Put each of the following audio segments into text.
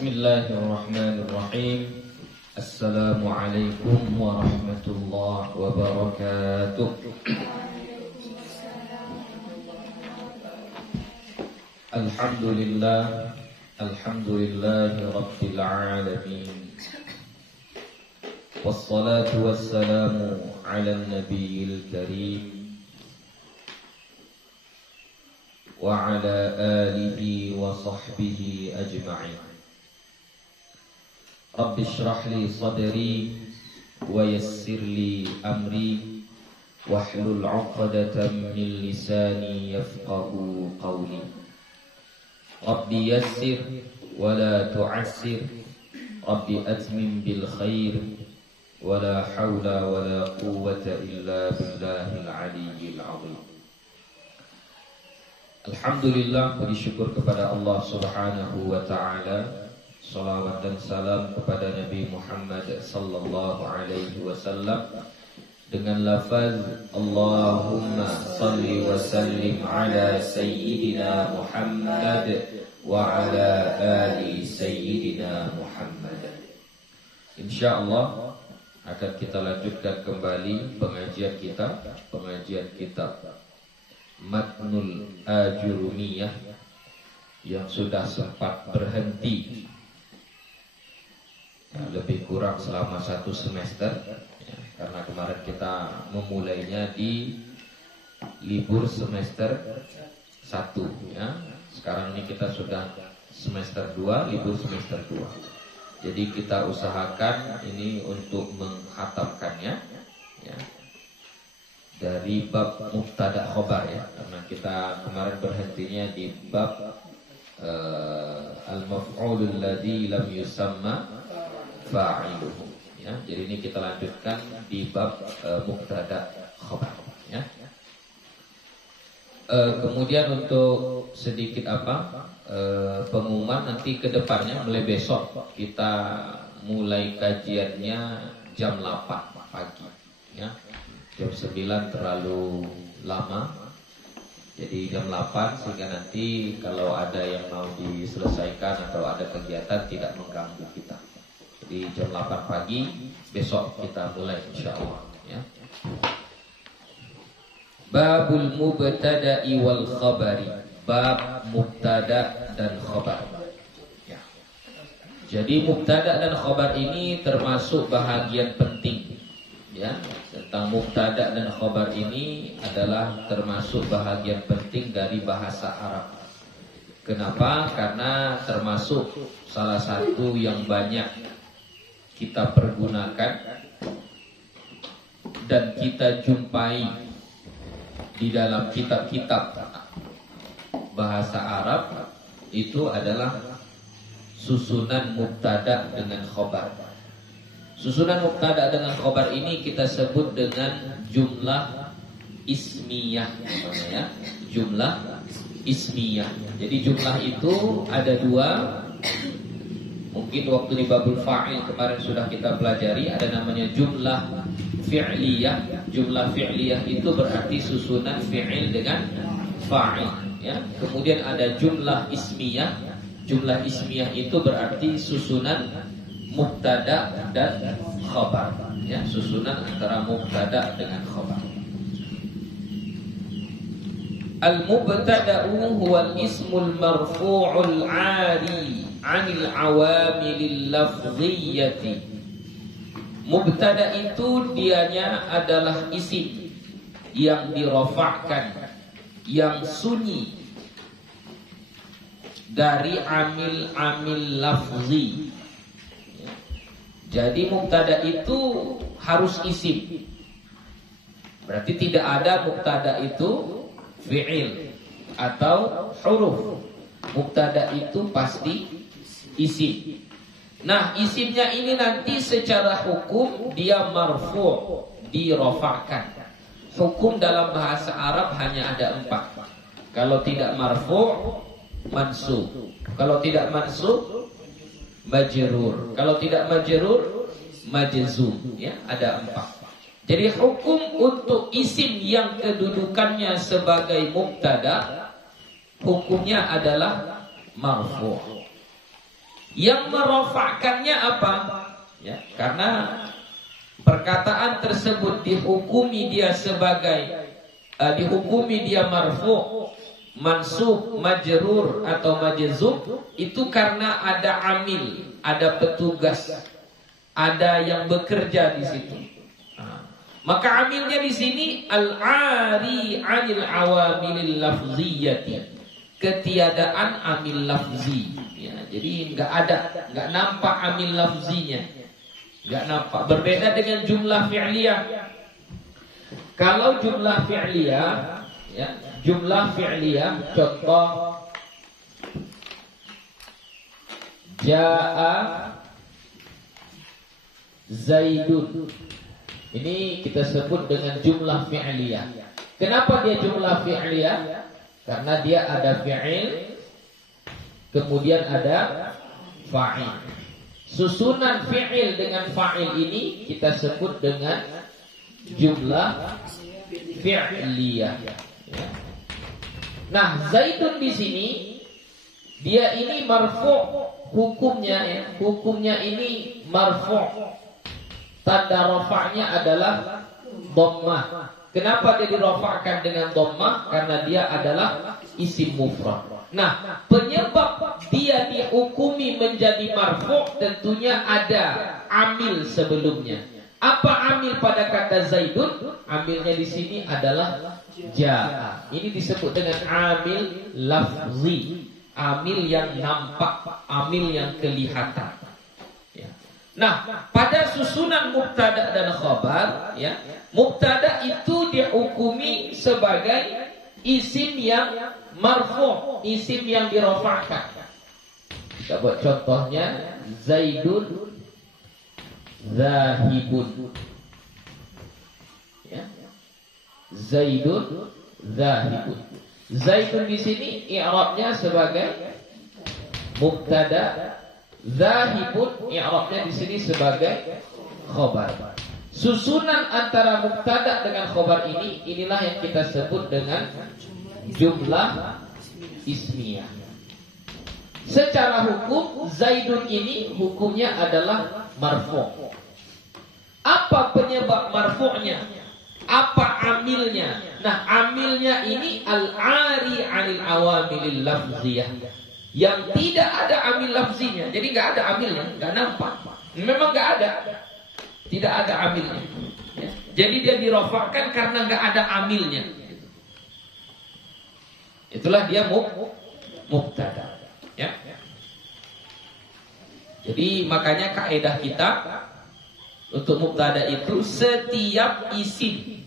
Bismillahirrahmanirrahim. Assalamualaikum warahmatullahi wabarakatuh. Alhamdulillah, alhamdulillahi rabbil alamin. Wassalatu wassalamu ala nabiyil karim wa ala alihi wa sahbihi ajma'in. Rabbi shrah li sadri wa yassir li amri wahlul 'uqdatam min lisani yafqahu qawli. Rabbi yassir wa la tu'assir, Rabbi atmim bil khair, wa la hawla wa la quwwata illa billahil aliyyil 'azim. Alhamdulillah, puji syukur kepada Allah Subhanahu wa ta'ala. Salawat dan salam kepada Nabi Muhammad sallallahu alaihi wasallam dengan lafaz Allahumma salli wa sallim ala sayyidina Muhammad wa ala ali sayyidina Muhammad. Insyaallah akan kita lanjutkan kembali pengajian kitab Matnul Ajurumiyah yang sudah sempat berhenti lebih kurang selama 1 semester ya, karena kemarin kita memulainya di libur semester 1 ya. Sekarang ini kita sudah semester 2, libur semester 2. Jadi kita usahakan ini untuk menghatamkannya ya, dari bab mubtada khobar ya, karena kita kemarin berhentinya di bab al-maf'ulul ladzi lam yusamma fa'iluhu ya. Jadi ini kita lanjutkan di bab mubtada khabar ya. Kemudian untuk sedikit pengumuman, nanti ke depannya mulai besok kita mulai kajiannya jam 8 pagi ya. Jam 9 terlalu lama. Jadi jam 8 sehingga nanti kalau ada yang mau diselesaikan atau ada kegiatan tidak mengganggu kita. Di jam 8 pagi besok kita mulai insyaallah ya. Babul mubtada'i wal khabari. Bab mubtada dan khabar ya. Jadi mubtada dan khabar ini termasuk bahagian penting ya. Tentang mubtada dan khabar ini adalah termasuk bahagian penting dari bahasa Arab. Kenapa? Karena termasuk salah satu yang banyak kita pergunakan dan kita jumpai di dalam kitab-kitab bahasa Arab itu adalah susunan mubtada dengan khobar. Susunan mubtada dengan khobar ini kita sebut dengan jumlah ismiyah ya. Jumlah ismiyah. Jadi jumlah itu ada 2. Mungkin waktu di babul fa'il kemarin sudah kita pelajari, ada namanya jumlah fi'liyah. Jumlah fi'liyah itu berarti susunan fi'il dengan fa'il ya. Kemudian ada jumlah ismiyah. Jumlah ismiyah itu berarti susunan mubtada dan khabar ya, susunan antara mubtada dengan khabar. Al-mubtada'u huwal ismul marfu'ul 'ari 'anil 'awamilil lafziyyati. Mubtada itu dianya adalah isim yang dirofakkan, yang sunyi dari amil-amil lafzi. Jadi mubtada itu harus isim. Berarti tidak ada mubtada itu fi'il atau huruf. Mubtada itu pasti isim. Nah, isimnya ini nanti secara hukum dia marfu', dirofakkan. Hukum dalam bahasa Arab hanya ada 4. Kalau tidak marfu', mansub. Kalau tidak mansub, majrur. Kalau tidak majrur, majzum. Ya, ada 4. Jadi hukum untuk isim yang kedudukannya sebagai mubtada, hukumnya adalah marfu'. Yang merofakkannya apa? Ya, karena perkataan tersebut dihukumi dia sebagai dihukumi dia marfu', mansub, majrur atau majzum, itu karena ada amil, ada petugas, ada yang bekerja di situ. Maka amilnya di sini al-ari 'anil awamilil lafziyati, ketiadaan amil lafzi. Ya, jadi nggak nampak amil lafzinya, nggak nampak. Berbeda dengan jumlah fi'liyah. Kalau jumlah fi'liyah, ya, jumlah fi'liyah, contoh ja'a Zaidun. Ini kita sebut dengan jumlah fi'liyah. Kenapa dia jumlah fi'liyah? Karena dia ada fi'il, kemudian ada fa'il. Susunan fi'il dengan fa'il ini kita sebut dengan jumlah fi'liyah. Nah, Zaidun di sini dia ini marfu' hukumnya, ya. Hukumnya ini marfu'. Tanda rafa'nya adalah dhammah. Kenapa dia dirafa'kan dengan dhammah? Karena dia adalah isim mufrad. Nah, penyebab dia dihukumi menjadi marfu' tentunya ada amil sebelumnya. Apa amil pada kata Zaidun? Amilnya di sini adalah ja'a. Ini disebut dengan amil lafzi, amil yang nampak, amil yang kelihatan. Nah, pada susunan mubtada dan khabar, ya, mubtada itu dihukumi sebagai isim yang marfu', isim yang dirafa'kan. Kita buat contohnya, Zaidun zahibun. Ya. Zaidun zahibun. Zaidun di sini i'rabnya sebagai mubtada. Zahibun i'rabnya di sini sebagai khobar. Susunan antara mubtada dengan khobar ini, inilah yang kita sebut dengan jumlah ismiyah. Secara hukum Zaidun ini hukumnya adalah marfu'. Apa penyebab marfu'nya? Apa amilnya? Nah, amilnya ini al-ari 'anil awamilil lafziyah. Yang tidak ada amil lafzinya. Jadi nggak ada amilnya, nggak nampak. Memang nggak ada, tidak ada amilnya. Ya. Jadi dia dirafa'kan karena nggak ada amilnya. Itulah dia mubtada. Ya. Jadi makanya kaidah kita untuk mubtada itu setiap isim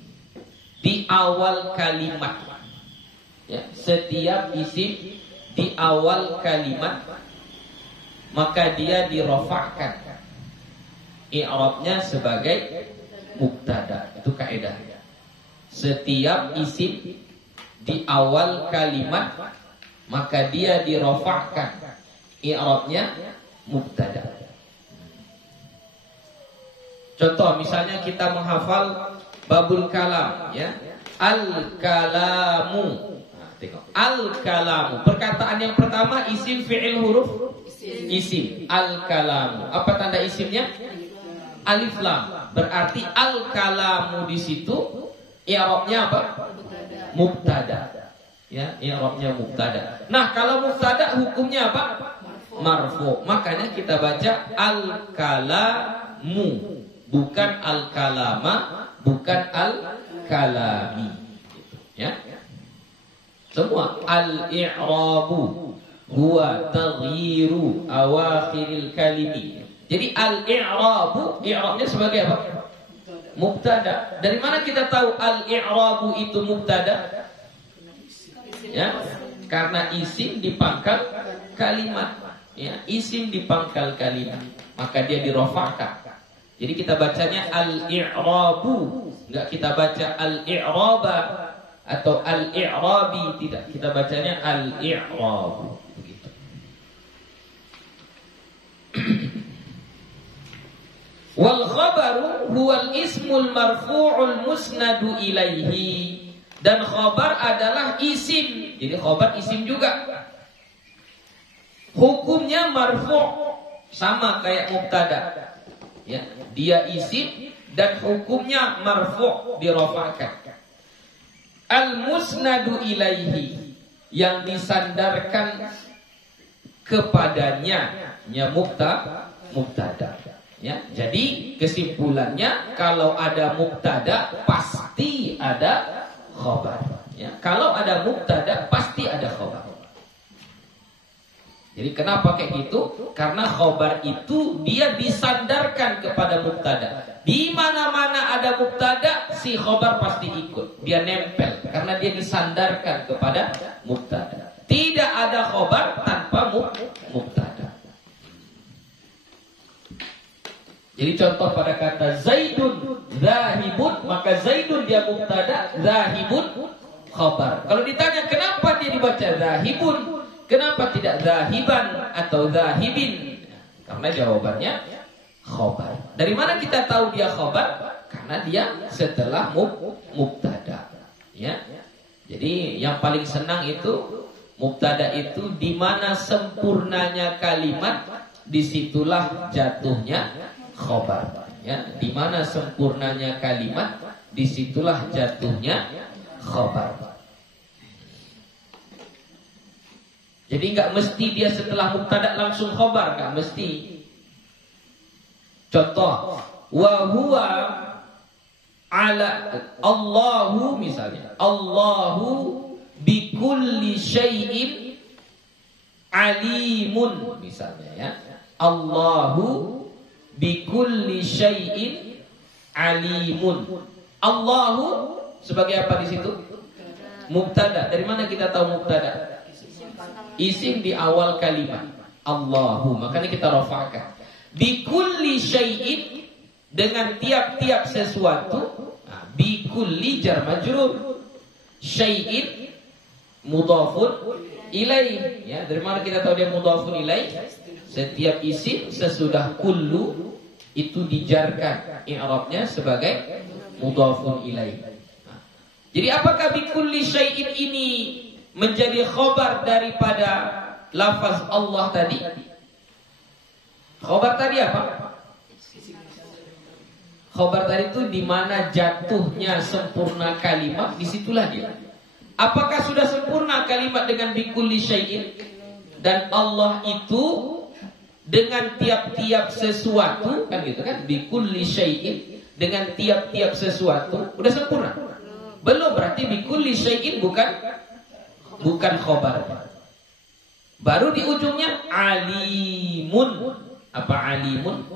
di awal kalimat. Ya, setiap isim di awal kalimat maka dia dirafa'kan, i'rabnya sebagai mubtada. Itu kaidah. Setiap isim di awal kalimat maka dia dirafa'kan, i'rabnya mubtada. Contoh misalnya kita menghafal babul kalam, ya, al-kalamu. Al-kalamu, perkataan yang pertama isim fi'il huruf isim. Al-kalamu, apa tanda isimnya? Alif lam. Berarti al-kalamu di situ i'rabnya apa? Mubtada. Ya, i'rabnya mubtada. Nah, kalau mubtada hukumnya apa? Marfu'. Makanya kita baca al-kalamu, bukan al-kalama, bukan al-kalami. Ya. Semua al-i'rabu huwa taghyiru awakhiril kalimi. Jadi al-i'rabu, i'rabnya sebagai apa? Mubtada. Dari mana kita tahu al-i'rabu itu mubtada? Ya, karena isim di pangkal kalimat. Ya, isim di pangkal kalimat, maka dia dirafa'kan. Jadi kita bacanya al-i'rabu, enggak kita baca al-i'raba atau al-i'rabi, tidak, kita bacanya al-i'rab begitu. Wal khabaru huwal ismul marfu'ul musnadu ilaihi. Dan khabar adalah isim. Jadi khabar isim juga. Hukumnya marfu', sama kayak mubtada. Ya, dia isim dan hukumnya marfu' dirafa'kan. Al-musnadu ilaihi, yang disandarkan kepadanya, nya mubtada. Ya, jadi kesimpulannya kalau ada mubtada pasti ada khabar. Ya, kalau ada mubtada pasti ada khabar. Jadi kenapa kayak gitu? Karena khabar itu dia disandarkan kepada mubtada. Di mana-mana ada mubtada, si khabar pasti ikut. Dia nempel karena dia disandarkan kepada mubtada. Tidak ada khabar tanpa mubtada. Jadi contoh pada kata Zaidun zahibun, maka Zaidun dia mubtada, zahibun khabar. Kalau ditanya kenapa dia dibaca zahibun, kenapa tidak zahiban atau zahibin? Karena jawabannya khabar. Dari mana kita tahu dia khabar? Karena dia setelah mubtada. Ya. Jadi yang paling senang itu mubtada itu di mana sempurnanya kalimat, disitulah jatuhnya khabar. Ya, di mana sempurnanya kalimat, disitulah jatuhnya khabar. Jadi nggak mesti dia setelah mubtada langsung khabar, nggak mesti. Contoh, wa huwa ala Allahu misalnya, Allahu bikulli syai'in alimun misalnya ya. Allahu bikulli syai'in alimun. Allahu sebagai apa di situ? Mubtada. Dari mana kita tahu mubtada? Isim di awal kalimat Allahu, makanya kita rafa'kan. Bikulli syai'in, dengan tiap-tiap sesuatu. Nah, bikulli jar majrur, syai'in mudhafun ilaih. Ya, dari mana kita tahu dia mudhafun ilaih? Setiap isim sesudah kullu itu dijarkan i'rabnya sebagai mudhafun ilaih. Nah, jadi apakah bikulli syai'in ini menjadi khabar daripada lafaz Allah tadi? Khabar tadi apa? Khabar tadi itu di mana jatuhnya sempurna kalimat, disitulah dia. Apakah sudah sempurna kalimat dengan bikulli syai'in? Dan Allah itu dengan tiap-tiap sesuatu, kan gitu kan? Bikulli syai'in, dengan tiap-tiap sesuatu udah sempurna? Belum, berarti bikulli syai'in bukan khabar. Baru di ujungnya alimun. Apa alimun?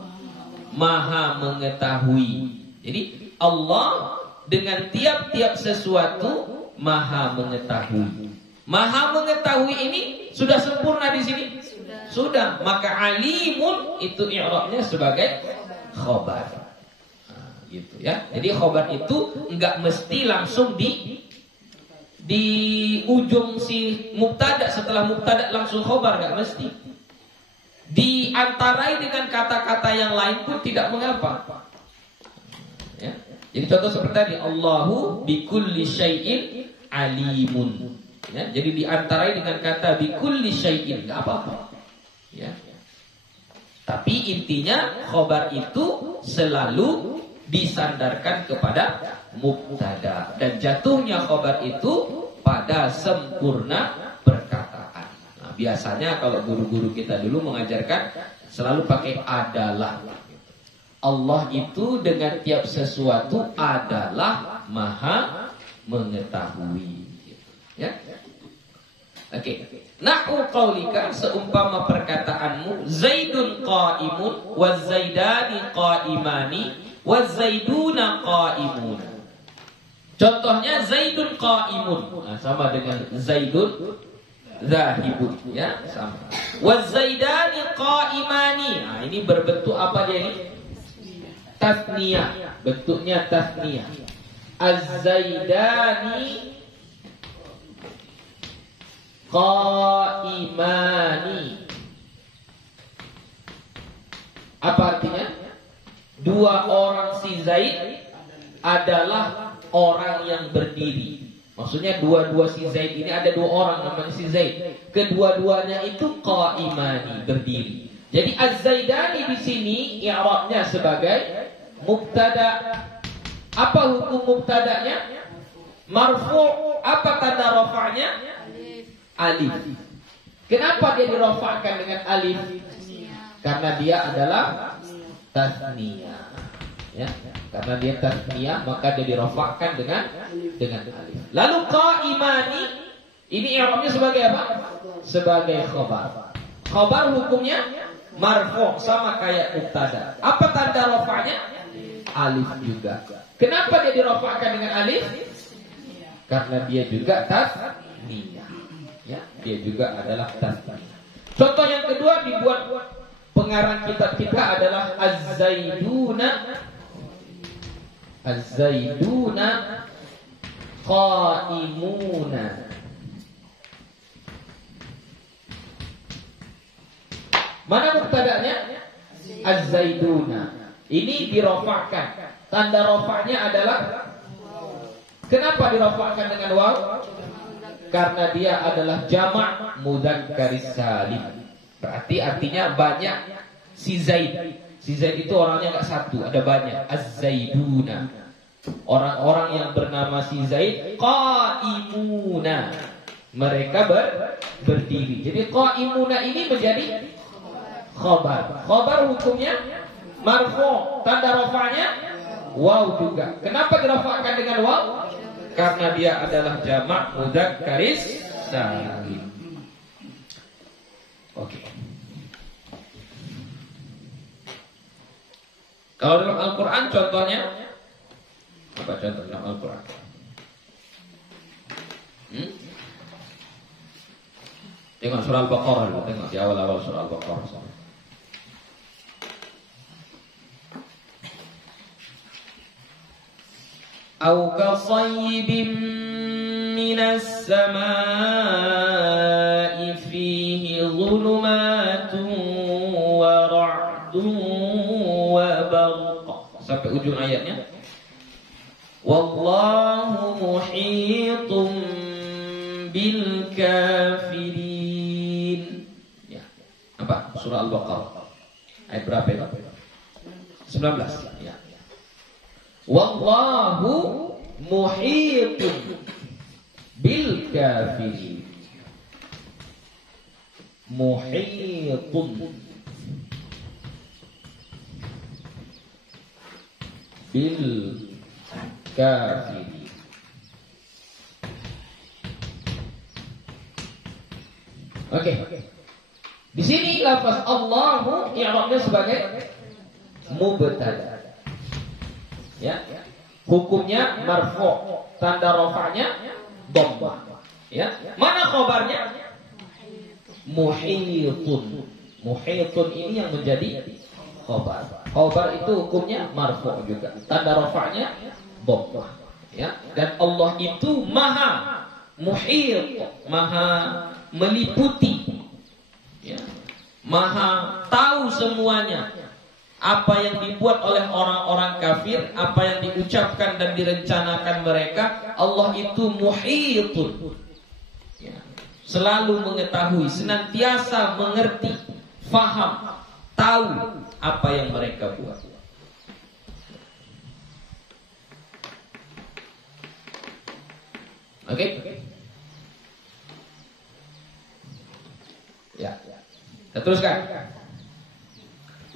Maha mengetahui. Jadi Allah dengan tiap-tiap sesuatu maha mengetahui. Maha mengetahui ini sudah sempurna di sini? Sudah. Maka alimun itu i'rabnya sebagai khabar. Nah, gitu ya. Jadi khabar itu enggak mesti langsung di ujung si mubtada, setelah mubtada langsung khabar, enggak mesti. Diantarai dengan kata-kata yang lain pun tidak mengapa. Ya. Jadi contoh seperti tadi, Allahu bikulli syai'in alimun. Ya, jadi diantarai dengan kata bikulli syai'in, enggak apa-apa. Ya. Tapi intinya khabar itu selalu disandarkan kepada mubtada, dan jatuhnya khabar itu pada sempurna perkataan. Nah, biasanya kalau guru-guru kita dulu mengajarkan selalu pakai adalah. Allah itu dengan tiap sesuatu adalah maha mengetahui. Ya. Oke. Nahu qaulika, seumpama perkataanmu, Zaidun qa'imun wa Zaidani qa'imani wa Zaiduna qa'imun. Contohnya Zaidun qa'imun, nah, sama dengan Zaidun zahibun, ya, sama. Wa Zaidani qa'imani. Nah, ini berbentuk apa dia ini? Tasniyah, bentuknya tasniyah. Az-Zaidani qa'imani. Apa artinya? Dua orang si Zaid adalah orang yang berdiri. Maksudnya dua-dua si Zaid ini, ada dua orang namanya si Zaid. Kedua-duanya itu qa'imani, berdiri. Jadi Az-Zaidani di sini i'rabnya sebagai mubtada. Apa hukum mubtadanya? Marfu'. Apa tanda rafa'nya? Alif. Kenapa dia dirafa'kan dengan alif? Karena dia adalah tasniyah. Ya, karena dia tasniyah maka dia dirafa'kan dengan alif. Lalu qa'imani ini i'rabnya sebagai apa? Sebagai khabar. Khabar hukumnya marfu' sama kayak mubtada. Apa tanda rafa'nya? Alif juga. Kenapa dia dirafa'kan dengan alif? Karena dia juga tasniyah. Ya, dia juga adalah tasniyah. Contoh yang kedua dibuat pengarang kitab kita adalah Az-Zaiduna qa'imuna. Mana mubtada'nya? Az-Zaiduna. Ini dirafa'kan. Tanda rafa'nya adalah, kenapa dirafa'kan dengan waw? Karena dia adalah jamak mudzakkar salim. Berarti artinya banyak si Zaid. Si Zaid itu orangnya enggak satu, ada banyak. Az-Zaiduna. Orang-orang yang bernama si Zaid qa'imuna. Mereka berdiri. Jadi qa'imuna ini menjadi khabar. Khabar hukumnya marfu'. Tanda rafa'nya waw juga. Kenapa dirafa'kan dengan waw? Karena dia adalah jamak mudzakkar salim. Oke. Kalau dalam Al-Quran contohnya apa contoh dalam Al-Quran? Tengok surah Al-Baqarah dulu, tengok di awal-awal surah Al-Baqarah. Au kasayyibin minas samaa'i fihi dhulumatun wa ra'dun wa barq. Sampai ujung ayatnya. Wallahu muhitun bil kafirin. Ya. Apa? Surah Al-Baqarah. Ayat berapa ya? 19. Ya. Wallahu muhitun bil kafirin. Muhitun bil kafirin. Oke. Di sini lafaz Allahu i'rabnya sebagai mubtada. Ya. Hukumnya marfu', tanda rafa'nya dhammah. Ya. Mana khabarnya? Muhitun. Muhitun ini yang menjadi khabar. Khabar itu hukumnya marfu' juga. Tanda rafa'nya dhammah. Ya. Dan Allah itu maha muhit, maha meliputi. Ya. Maha tahu semuanya. Apa yang dibuat oleh orang-orang kafir, apa yang diucapkan dan direncanakan mereka, Allah itu muhitun. Ya. Selalu mengetahui, senantiasa mengerti, faham, tahu apa yang mereka buat. Oke? Ya. Kita teruskan.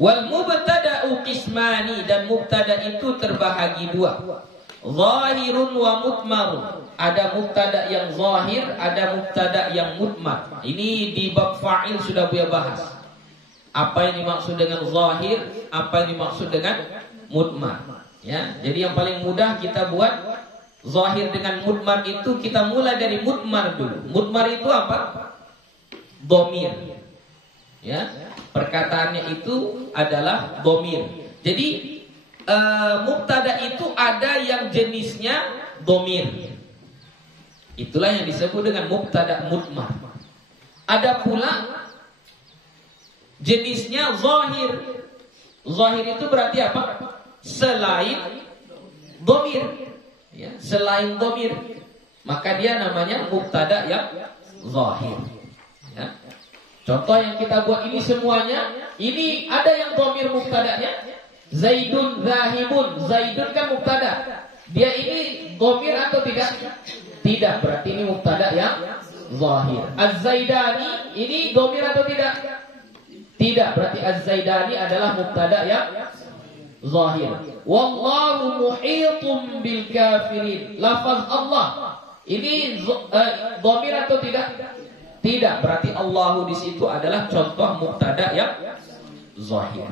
Wal mubtada'u qismani, dan mubtada itu terbahagi dua. Zahirun wa mutmarun. Ada mubtada yang zahir, ada mubtada yang mutmar. Ini di bab fa'il sudah Buya bahas. Apa yang dimaksud dengan zahir, apa yang dimaksud dengan mutmar. Ya, jadi yang paling mudah kita buat zahir dengan mutmar itu, kita mulai dari mutmar dulu. Mutmar itu apa? Dhamir. Ya. Perkataannya itu adalah dhamir. Jadi mubtada itu ada yang jenisnya dhamir. Itulah yang disebut dengan mubtada mutmar. Ada pula jenisnya zahir. Zahir itu berarti apa? Selain dhamir. Ya, selain dhamir. Maka dia namanya mubtada yang zahir. Ya. Contoh yang kita buat ini semuanya, ini ada yang dhamir mubtada'nya. Zaidun zahibun. Zaidun kan mubtada. Dia ini dhamir atau tidak? Tidak, berarti ini mubtada yang zahir. Az-Zaidani ini dhamir atau tidak? Tidak, berarti Az-Zaidani adalah mubtada yang zahir. Wallahu muhitun bil kafirin. Lafaz Allah ini dhamir atau tidak? Tidak, berarti Allahu di situ adalah contoh mubtada yang zahir.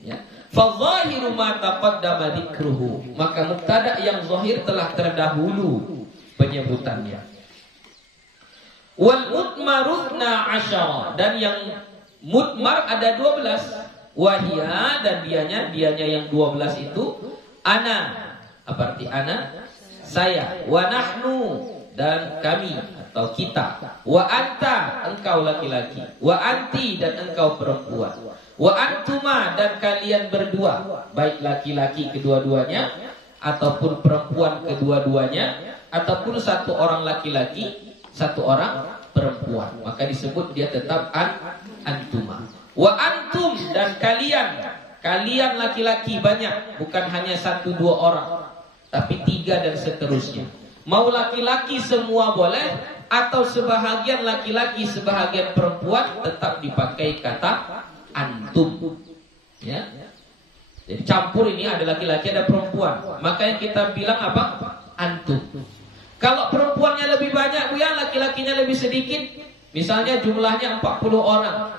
Ya. Fadzahiru ma taqaddama dzikruhu. Maka mubtada yang zahir telah terdahulu penyebutannya. Wal mutmarutna asyara, dan yang mutmar ada 12. Wahia, dan dianya yang 12 itu ana. Apa arti ana? Saya. Wa nahnu, dan kami atau kita. Wa anta, engkau laki-laki. Wa anti, dan engkau perempuan. Wa antuma, dan kalian berdua, baik laki-laki kedua-duanya ataupun perempuan kedua-duanya, ataupun satu orang laki-laki, satu orang perempuan, maka disebut dia tetap antuma. Wa antum, dan kalian laki-laki banyak, bukan hanya 1-2 orang, tapi 3 dan seterusnya. Mau laki-laki semua boleh, atau sebahagian laki-laki sebahagian perempuan, tetap dipakai kata antum. Ya. Jadi campur ini ada laki-laki ada perempuan, maka yang kita bilang apa? Antum. Kalau perempuannya lebih banyak, ya, laki-lakinya lebih sedikit, misalnya jumlahnya 40 orang,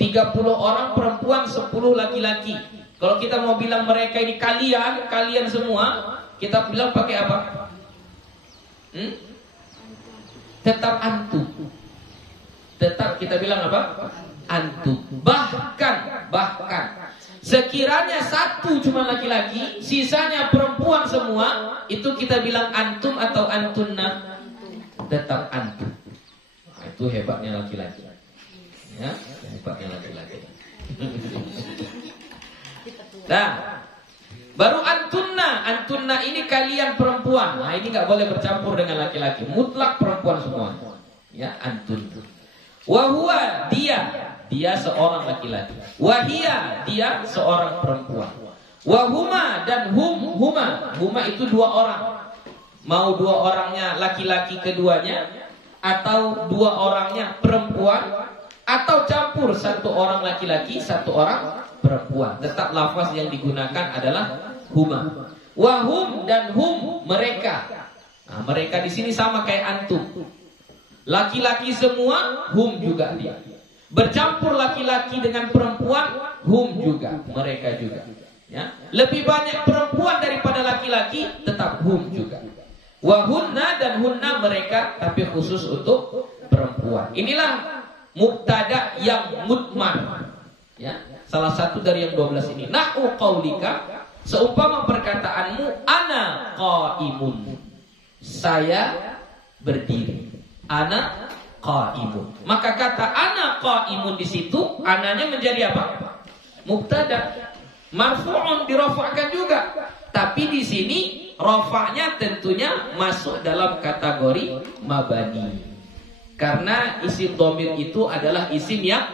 30 orang perempuan, 10 laki-laki. Kalau kita mau bilang mereka ini kalian semua, kita bilang pakai apa? Tetap antum. Tetap kita bilang apa? Antum. Bahkan sekiranya 1 cuma laki-laki, sisanya perempuan semua, itu kita bilang antum atau antunna? Tetap antum. Nah, itu hebatnya laki-laki. Ya, hebatnya laki-laki. Nah, baru antunna ini kalian perempuan. Nah, ini nggak boleh bercampur dengan laki-laki. Mutlak perempuan semua. Ya, antun. Wahua, dia seorang laki-laki. Wahia, dia seorang perempuan. Wahuma, dan huma itu 2 orang. Mau 2 orangnya laki-laki keduanya, atau 2 orangnya perempuan, atau campur 1 orang laki-laki 1 orang perempuan. Tetap lafaz yang digunakan adalah huma. Wahum, dan mereka. Nah, mereka di sini sama kayak antum. Laki-laki semua, juga dia. Bercampur laki-laki dengan perempuan, juga, mereka juga. Ya. Lebih banyak perempuan daripada laki-laki, tetap juga. Wahunna, dan hunna mereka, tapi khusus untuk perempuan. Inilah mubtada yang mutmar. Ya. Salah satu dari yang 12 ini. Nahu qaulika, seumpama perkataanmu, ana qaimun, saya berdiri. Ana qaimun. Maka kata ana qaimun di situ, ananya menjadi apa? Mubtada. Marfu'un, dirafa'kan juga. Tapi di sini rafa'nya tentunya masuk dalam kategori mabani. Karena isim dhamir itu adalah isim yang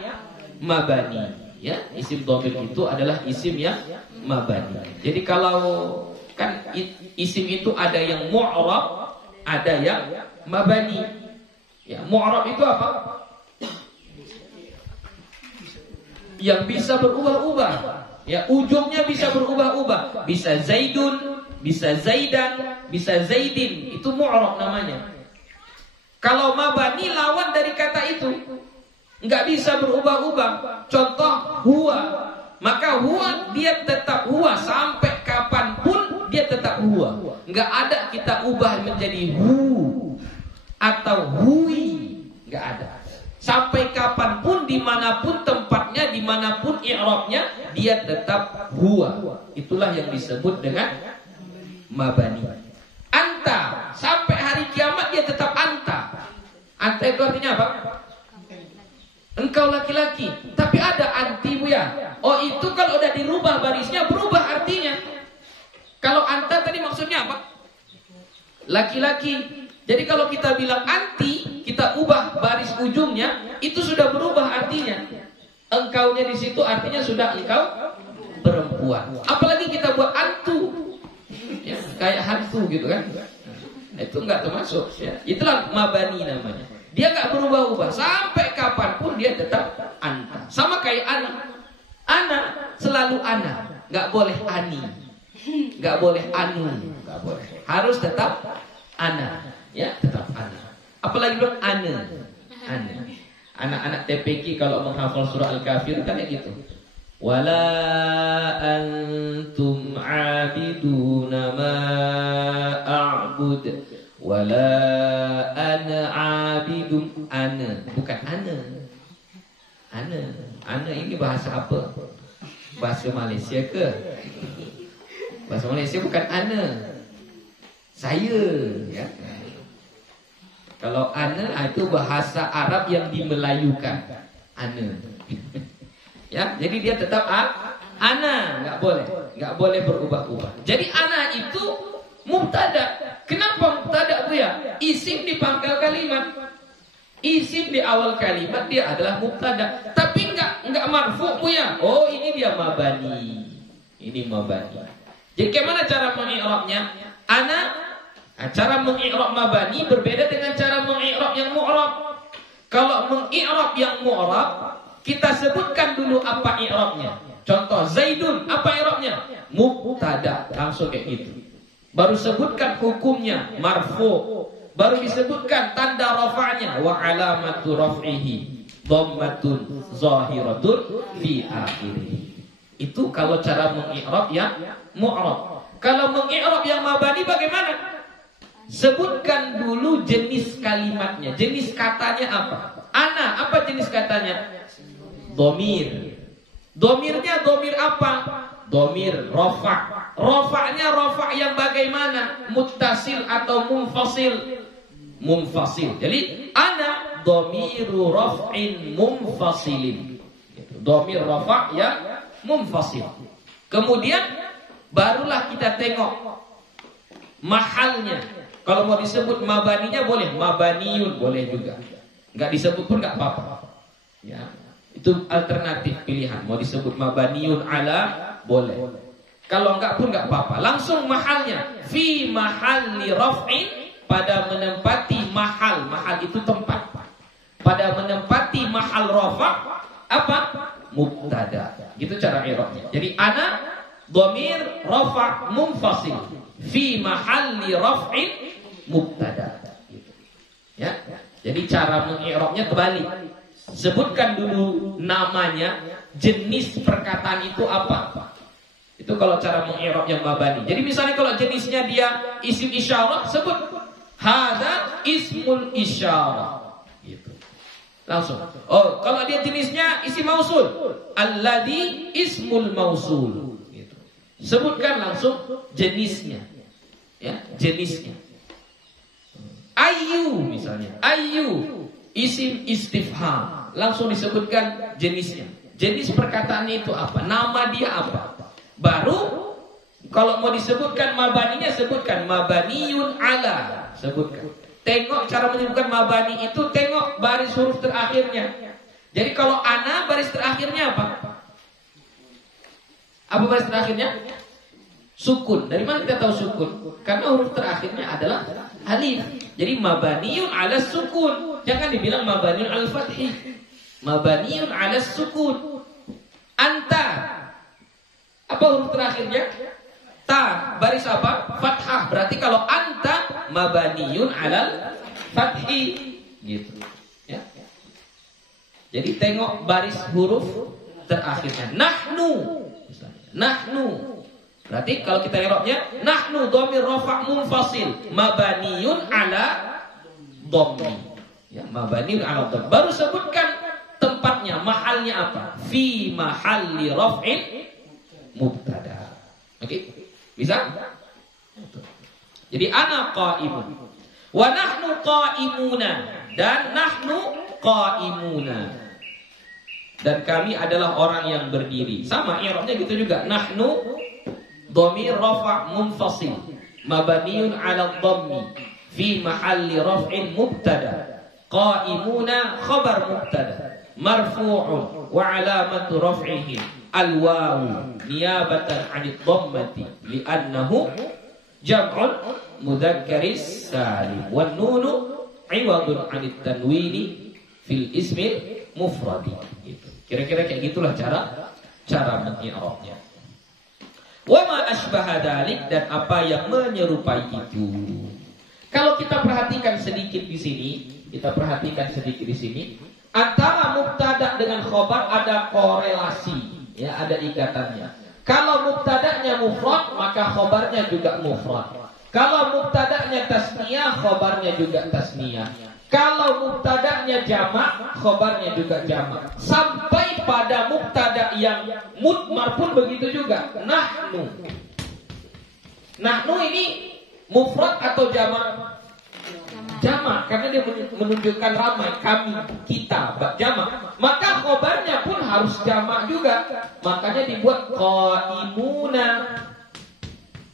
mabani. Ya, isim dhamir itu adalah isim yang mabani. Jadi kalau kan isim itu ada yang mu'rab, ada yang mabani. Ya, mu'rab itu apa? Yang bisa berubah-ubah. Ya, ujungnya bisa berubah-ubah. Bisa zaidun, bisa zaidan, bisa zaidin. Itu mu'rab namanya. Kalau mabani lawan dari kata itu, nggak bisa berubah-ubah. Contoh huwa, maka huwa dia tetap huwa sampai kapanpun dia tetap huwa. Nggak ada kita ubah menjadi hu atau hui, nggak ada. Sampai kapanpun, dimanapun tempatnya, dimanapun i'rabnya, dia tetap huwa. Itulah yang disebut dengan mabani. Anta, sampai hari kiamat dia tetap anta. Anta itu artinya apa? Engkau laki-laki. Tapi ada anti, bu ya. Oh, itu kalau udah dirubah barisnya, berubah artinya. Kalau anta tadi maksudnya apa? Laki-laki. Jadi kalau kita bilang anti, kita ubah baris ujungnya, itu sudah berubah artinya. Engkaunya di situ artinya sudah engkau perempuan. Apalagi kita buat antu, ya, kayak hantu gitu kan? Itu enggak termasuk. Ya. Itulah mabani namanya. Dia enggak berubah-ubah sampai kapanpun dia tetap anta. Sama kayak anak. Anak selalu anak, enggak boleh ani, enggak boleh anu, enggak boleh. Harus tetap anak. Ya, tetap anak. Apalagi bilang ana. Anak-anak TPQ kalau menghafal surah Al-Kafir kan kayak gitu. Wala antum abiduna ma a'bud wala ana abidum ana. Bukan ana. Ana ini bahasa apa? Bahasa Malaysia ke? Bahasa Malaysia bukan ana. Saya, ya. Kalau ana itu bahasa Arab yang dimelayukan. Ana. Ya, jadi dia tetap ana, enggak boleh berubah-ubah. Jadi ana itu mubtada. Kenapa mubtada, Bu ya? Isim di pangkal kalimat. Isim di awal kalimat dia adalah mubtada. Tapi enggak marfu, Bu ya. Oh, ini dia mabani. Ini mabani. Jadi bagaimana cara mengi'rabnya? Cara mengi'rab mabani berbeda dengan cara mengi'rab yang mu'rab. Kalau mengi'rab yang mu'rab, kita sebutkan dulu apa i'rabnya. Contoh, Zaidun, apa i'rabnya? Mubtada, langsung kayak gitu. Baru sebutkan hukumnya, marfu. Baru disebutkan tanda rafa'nya, wa alamatu raf'ihi dhammatun zahiratun fi akhirih. Itu kalau cara mengi'rab yang mu'rab. Kalau mengi'rab yang mabani bagaimana? Sebutkan dulu jenis kalimatnya. Jenis katanya apa? Ana, apa jenis katanya? Domir. Domirnya domir apa? Domir rofa. Rofa'nya rofa yang bagaimana? Muttasil atau munfasil? Munfasil. Jadi ana domiru raf'in munfasilin. Domir rofa yang munfasil. Kemudian barulah kita tengok mahalnya. Kalau mau disebut mabaninya boleh, mabaniyun boleh juga. Enggak disebut pun enggak apa-apa. Ya. Itu alternatif pilihan. Mau disebut mabaniyun ala boleh. Kalau enggak pun enggak apa-apa. Langsung mahalnya fi mahalli raf'in, pada menempati mahal. Mahal itu tempat. Pada menempati mahal rafa' apa? Mubtada. Gitu cara i'rabnya. Jadi ana dhamir rafa' munfasil fi mahalli raf'in mubtada. Gitu. Ya. Jadi cara mengi'rabnya kembali. Sebutkan dulu namanya, jenis perkataan itu apa. Itu kalau cara mengi'rab yang mabani. Jadi misalnya kalau jenisnya dia isim isyarah, sebut hadza ismul isyarah. Gitu. Langsung. Oh, kalau dia jenisnya isim mausul, alladzi ismul mausul. Gitu. Sebutkan langsung jenisnya. Ya, jenisnya. Ayu misalnya, ayu isim istifham, langsung disebutkan jenisnya. Jenis perkataannya itu apa? Nama dia apa? Baru kalau mau disebutkan mabaninya, sebutkan mabaniyun ala, sebutkan. Tengok cara menyebutkan mabani itu, tengok baris huruf terakhirnya. Jadi kalau ana baris terakhirnya apa? Apa baris terakhirnya? Sukun. Dari mana kita tahu sukun? Karena huruf terakhirnya adalah alif. Jadi mabaniyun ala sukun. Jangan dibilang mabaniyun al fathih. Mabaniyun ala sukun. Anta. Apa huruf terakhirnya? Ta. Baris apa? Fathah. Berarti kalau anta mabaniyun ala fathih. Gitu. Ya. Jadi tengok baris huruf terakhirnya. Nahnu. Nahnu. Berarti kalau kita i'rabnya nahnu dhamir rafa' munfasil mabaniyun ala dhammi. Ya, mabaniyun ala dhammi. Baru sebutkan tempatnya, mahalnya apa? Fi mahalli raf'in mubtada. Oke? Bisa? Jadi ana qa'imun. Wa nahnu qa'imuna, dan nahnu qa'imuna. Dan kami adalah orang yang berdiri. Sama i'rabnya gitu juga. Nahnu dhamir rafa' munfasil mabaniyun 'ala dhammi fi mahalli raf'in mubtada. Qa'imuna khabar mubtada marfu'un wa alamatu raf'ihi al-wawu niyabatan 'anid dhammati li'annahu jam'un mudzakkaris salim wan nunu 'iwadun 'anid tanwini fil ismil mufradi. Gitu. Kira-kira kayak gitulah cara mengi'rabnya. Wa ma asbaha dzalik, dan apa yang menyerupai itu. Kalau kita perhatikan sedikit di sini, antara mubtada dengan khobar ada korelasi, ya, ada ikatannya. Kalau mubtadanya mufrad, maka khobarnya juga mufrad. Kalau mubtadanya tasniyah, khobarnya juga tasniyah. Kalau mubtadanya jamak, khobarnya juga jamak. Sampai pada mubtada yang mudmar pun begitu juga. Nahnu. Nahnu ini mufrad atau jamak? Jamak, karena dia menunjukkan ramai, kami, kita, jamak. Maka khobarnya pun harus jamak juga. Makanya dibuat qaimuna,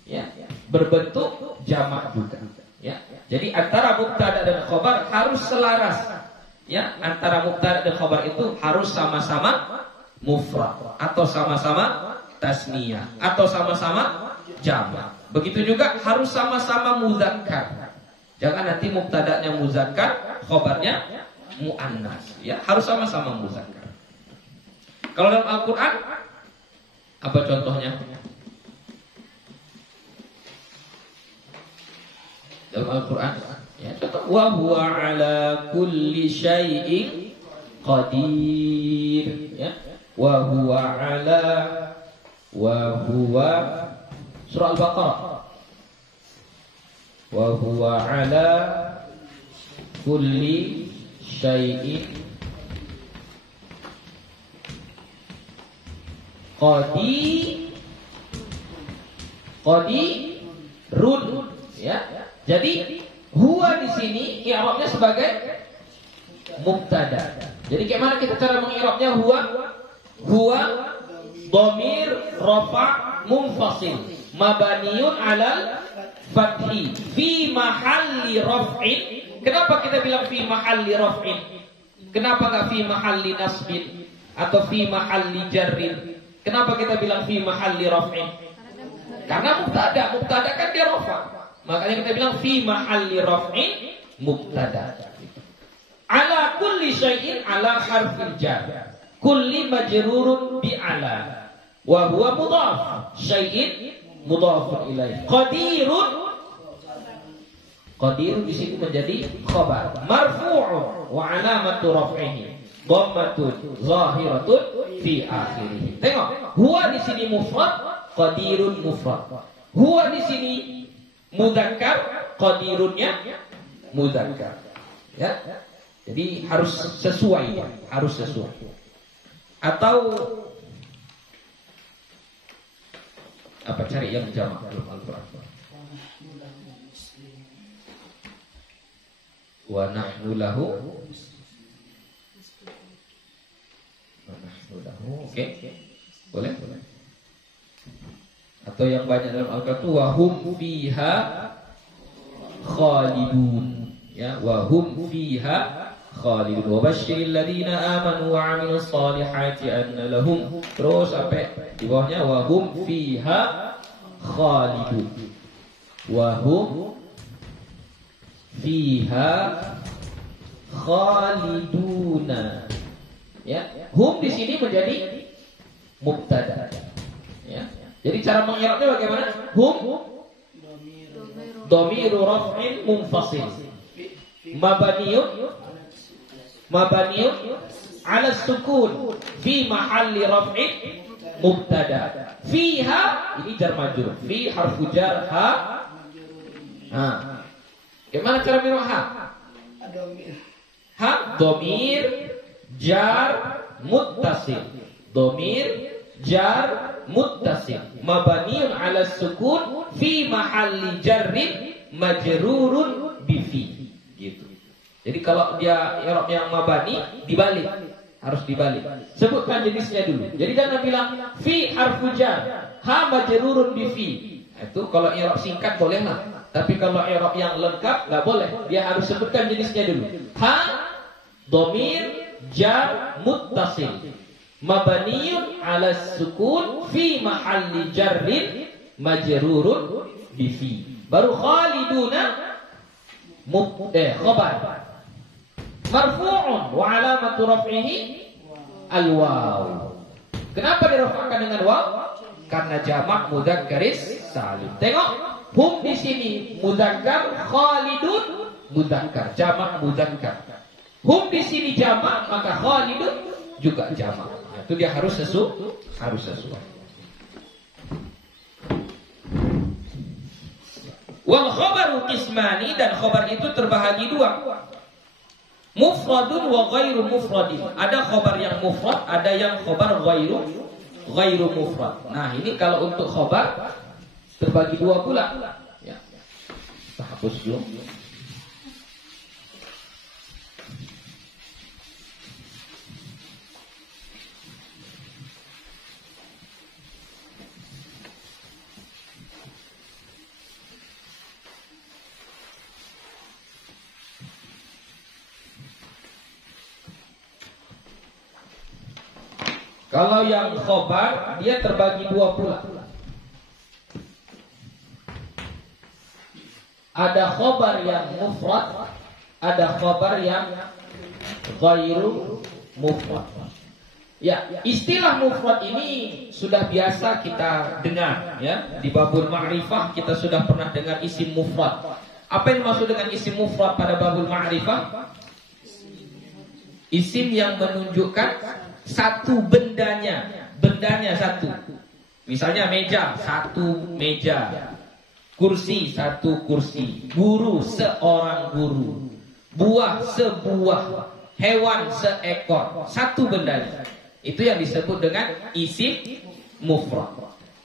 ya, berbentuk jamak juga. Ya. Jadi antara mubtada dan khobar harus selaras. Ya, antara mubtada dan khobar itu harus sama-sama mufrad atau sama-sama tasniyah atau sama-sama jamak. Begitu juga harus sama-sama muzakkar. Jangan nanti mubtadanya muzakkar, khobarnya muannas. Ya, harus sama-sama muzakkar. Kalau dalam Al-Qur'an apa contohnya? Dalam Al-Quran, ya, contoh, wa huwa ala kulli syai'in qadir, ya, wa huwa surah Al-Baqarah, wa huwa ala kulli syai'in qadirun, ya. Jadi huwa di sini i'rabnya sebagai mubtada. Jadi gimana kita cara mengi'rabnya? Huwa dhamir rafa' munfasil mabaniun 'alal fathi fi mahalli raf'in. Kenapa kita bilang fi mahalli raf'in? Kenapa enggak fi mahalli nasbin atau fi mahalli jarrin? Kenapa kita bilang fi mahalli raf'in? Karena mubtada kan dia rafa'. Makanya kita bilang fi mahalli raf'in mubtada. Ala kulli syai'in ala harfil jar. Kulli majrurun bi ala. Wa huwa mudhaf. Syai'in mudhafun ilaih. Qadirun di sini menjadi khabar. Marfu'un wa alamatu raf'ihi dhammatun zahiratun fi akhirih. Tengok, huwa di sini mufrad, qadirun mufrad. Huwa di sini mudzakkar, qadirunnya mudzakkar. Ya. Jadi harus sesuai. Atau apa, cari yang jamak dalam Al-Qur'an. Wa nahnu lahu. Oke. Boleh. Atau yang banyak dalam Al-Qur'an itu wa hum fiha khalidun, ya, wa hum fiha khalidun wa basyiril ladzina amanu wa 'amilus solihati anna lahum, terus sampai di bawahnya wa hum fiha khalidun, wa hum fiha khaliduna, ya. Hum di sini menjadi mubtada, ya. Jadi cara mengi'rabnya bagaimana? Hum dhamiru raf'in munfasil mabaniun ala sukun fi mahalli raf'in mubtada. Fiha ini jar majrur, fi harfu jar ha. Gimana cara mengi'rab ha? Ha dhamir jar muttasil. Dhamir jar muttasil mabaniun ala sukun fi mahalli jarrin majrurun bi fi, gitu. Jadi kalau dia i'rab yang mabani dibalik, harus dibalik. Sebutkan jenisnya dulu. Jadi jangan bilang fi harfu jar ha majrurun bi fi. Itu kalau i'rab singkat bolehlah. Tapi kalau i'rab yang lengkap nggak boleh, dia harus sebutkan jenisnya dulu. Ha, dhamir, jar, muttasil, mabniyun 'ala sukun fi mahalli jarrin majrurun bi fi. Baru khaliduna khabar marfu'un wa 'alamatu raf'ihi al-waw. Kenapa dirafa'kan dengan waw? Karena jamak mudzakkar salim. Tengok, hum di sini mudzakkar, khalidun mudzakkar, jamak mudzakkar. Hum di sini jamak, maka khalidun juga jamak. Itu dia harus sesuai. Wal khabaru qismani, dan khabar itu terbahagi dua. Mufradun wa ghairu mufradin. Ada khabar yang mufrad, ada yang khabar ghairu mufrad. Nah, ini kalau untuk khabar terbagi dua pula. Ya. Kita hapus dulu. Kalau yang khobar, dia terbagi dua pula. Ada khobar yang mufrad, ada khobar yang ghairu mufrad. Ya, istilah mufrad ini sudah biasa kita dengar, ya. Di babul ma'rifah kita sudah pernah dengar isim mufrad. Apa yang dimaksud dengan isim mufrad pada babul ma'rifah? Isim yang menunjukkan satu bendanya satu. Misalnya meja, satu meja. Kursi, satu kursi. Guru, seorang guru. Buah, sebuah. Hewan, seekor. Satu bendanya. Itu yang disebut dengan isim mufrad.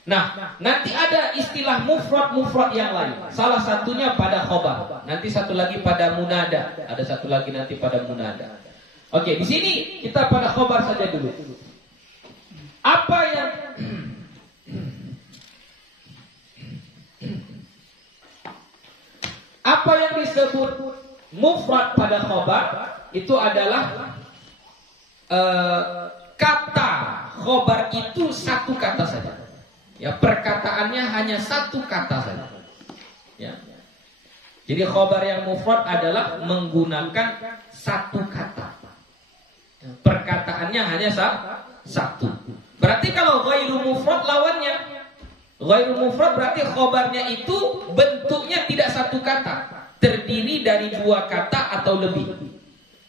Nah, nanti ada istilah mufrad yang lain. Salah satunya pada khobar. Nanti satu lagi pada munada. Ada satu lagi nanti pada munada. Oke, di sini kita pada khobar saja dulu. Apa yang disebut mufrad pada khobar itu adalah kata khobar itu satu kata saja. Ya, perkataannya hanya satu kata saja. Ya. Jadi khobar yang mufrad adalah menggunakan satu kata. Perkataannya hanya satu. Berarti kalau ghairu mufrad lawannya. Ghairu mufrad berarti khobarnya itu bentuknya tidak satu kata, terdiri dari dua kata atau lebih.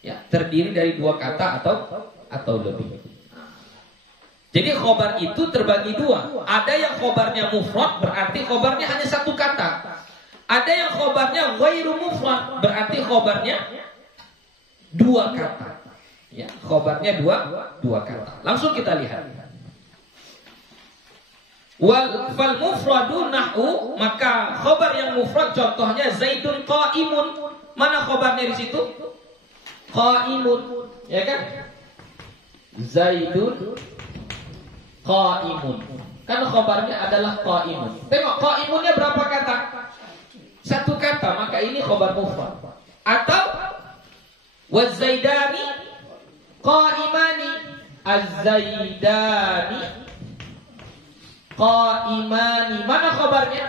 Ya, terdiri dari dua kata atau lebih. Jadi khobar itu terbagi dua. Ada yang khobarnya mufrad berarti khobarnya hanya satu kata. Ada yang khobarnya ghairu mufrad berarti khobarnya dua kata. Ya, khobarnya dua kata. Langsung kita lihat. Fal mufradu nahwu, maka khobar yang mufrad contohnya Zaidun qaimun. Mana khobarnya di situ? Qaimun, ya kan? Zaidun qaimun. Kan khobarnya adalah qaimun. Tengok qaimunnya berapa kata? Satu kata, maka ini khobar mufrad. Atau wazaidani qaimani, az-zaidani qaimani. Mana khabarnya?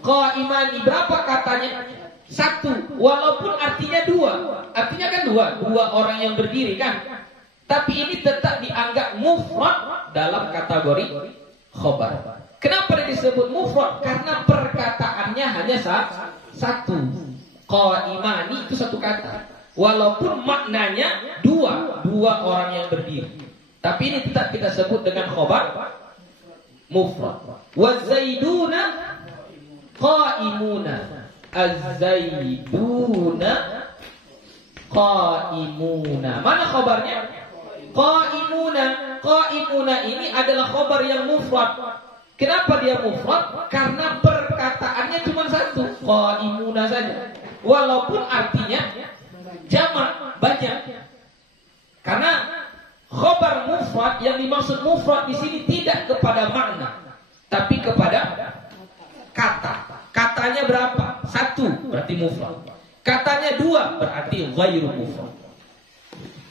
Qaimani. Berapa katanya? Satu. Walaupun artinya dua. Artinya kan dua orang yang berdiri kan. Tapi ini tetap dianggap mufrad dalam kategori khabar. Kenapa disebut mufrad? Karena perkataannya hanya satu. Qaimani itu satu kata. Walaupun maknanya dua orang yang berdiri. Tapi ini tetap kita sebut dengan khabar mufrad. Wazaiduna qaimuna. Az-zaiduna qaimuna. Mana khabarnya? Qaimuna. Qaimuna ini adalah khabar yang mufrad. Kenapa dia mufrad? Karena perkataannya cuma satu, qaimuna saja. Walaupun artinya jamak, banyak. Karena khabar mufrad, yang dimaksud mufrad di sini tidak kepada makna, tapi kepada kata. Katanya berapa? satu berarti mufrad. Katanya dua berarti ghairu mufrad.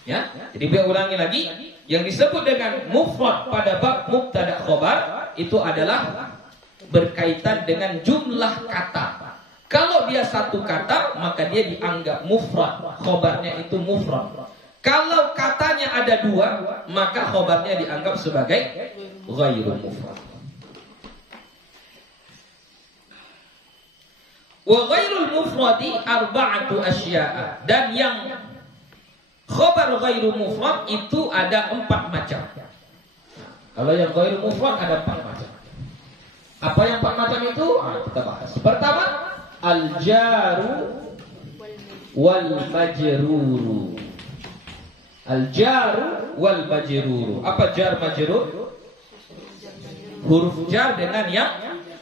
Ya, jadi biar ulangi lagi, yang disebut dengan mufrad pada bab mubtada khobar itu adalah berkaitan dengan jumlah kata. Kalau dia satu kata, maka dia dianggap mufrad, khobarnya itu mufrad. Kalau katanya ada dua, maka khobarnya dianggap sebagai ghairu mufrad. Wa ghairul mufradi arba'atu asya'a. Dan yang khobar ghairu mufrad itu ada 4 macam. Kalau yang ghairu mufrad ada 4 macam. Apa yang 4 macam itu? Kita bahas. Pertama, al-jaru wal majruru. Al-jaru wal majruru. Apa jar majrur? Huruf jar dengan yang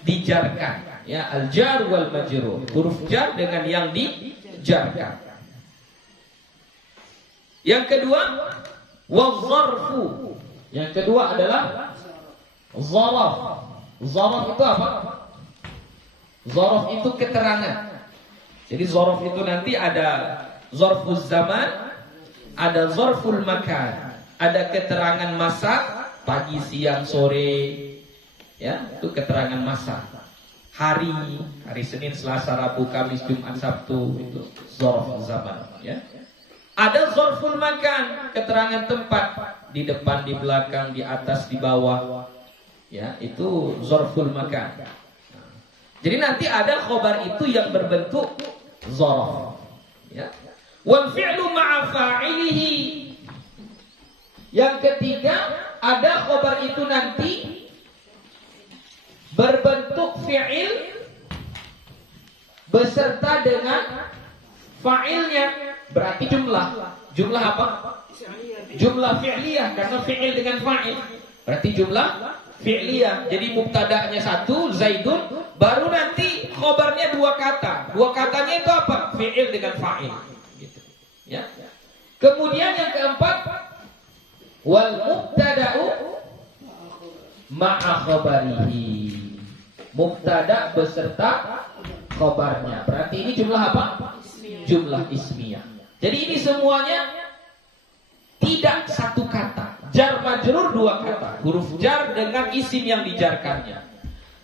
dijarkan. Ya, al-jar wal majrur. Huruf jar dengan yang dijarkan. Yang kedua, waz-zarfu. Yang kedua adalah zaraf. Zaraf itu apa? Zaraf itu keterangan. Jadi zaraf itu nanti ada zarfuz zaman, ada zarful makan, ada keterangan masa, pagi, siang, sore. Ya, itu keterangan masa. Hari Senin, Selasa, Rabu, Kamis, Jumat, Sabtu, itu zarful zaman, ya. Ada zarful makan, keterangan tempat, di depan, di belakang, di atas, di bawah. Ya, itu zarful makan. Jadi nanti ada khobar itu yang berbentuk zarf. Ya. Wal fi'lu ma'a fa'ilihi. Yang ketiga, ada khobar itu nanti berbentuk fi'il beserta dengan fa'ilnya. Berarti jumlah. Jumlah apa? Jumlah fi'liyah, karena fi'il dengan fa'il. Berarti jumlah fi'liyah. Jadi mubtada'nya satu, Zaidun, baru nanti khobarnya 2 kata. 2 katanya itu apa? Fi'il dengan fa'il. Gitu. Ya. Kemudian yang keempat, wal mubtada'u ma'a khabarihi. Mubtada beserta khobarnya. Berarti ini jumlah apa? Jumlah ismiyah. Jadi ini semuanya tidak satu kata. Jar majrur 2 kata. Huruf jar dengan isim yang dijarkannya.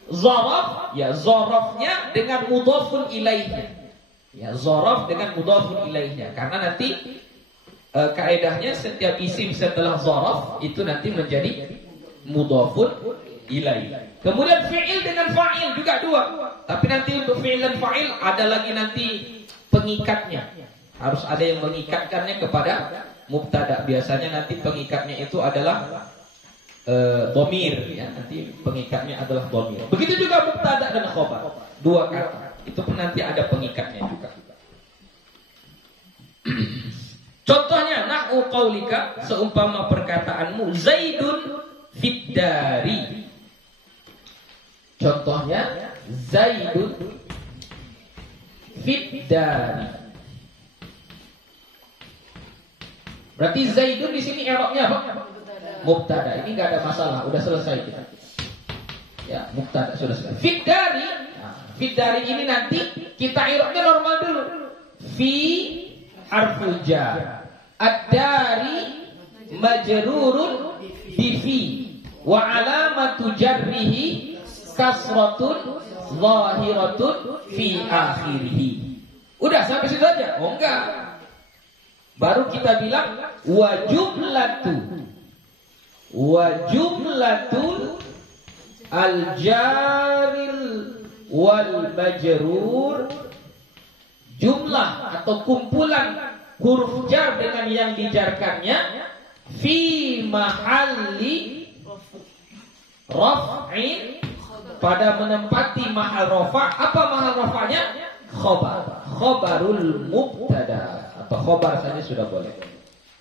Zaraf, ya zarafnya dengan mudhafun ilaihnya. Ya zaraf dengan mudhafun ilaihnya. Karena nanti kaedahnya setiap isim setelah zaraf itu nanti menjadi mudhafun ilaih. Kemudian fi'il dengan fa'il juga 2. Tapi nanti untuk fi'il dan fa'il ada lagi nanti pengikatnya. Harus ada yang mengikatkannya kepada mubtada. Biasanya nanti pengikatnya itu adalah dhamir, ya. Nanti pengikatnya adalah dhamir. Begitu juga mubtada dan khobar, 2 kata. Itu pun nanti ada pengikatnya juga. Contohnya nahwu qaulika, seumpama perkataanmu Zaidun fid dari. Contohnya Zaidun fid dari. Berarti Zaidun di sini i'rabnya apa? Mubtada. Ini enggak ada masalah, udah selesai kita. Ya, mubtada sudah selesai. Fid dari. Nah, fid dari ini nanti kita i'rabnya normal dulu. Fi harful jar. Ad-dari majrurun bi fi wa alamatu jarrihi kasratun zahiratun fi akhirih. Udah sampai situ aja? Oh enggak. Baru kita bilang wa jumlatul al-jaril wal majrur. Jumlah atau kumpulan huruf jar dengan yang dijarkannya fi mahalli raf'in, pada menempati mahal rafa'. Apa mahal rafa'nya? Khobarul mubtada, atau khobar saja sudah boleh.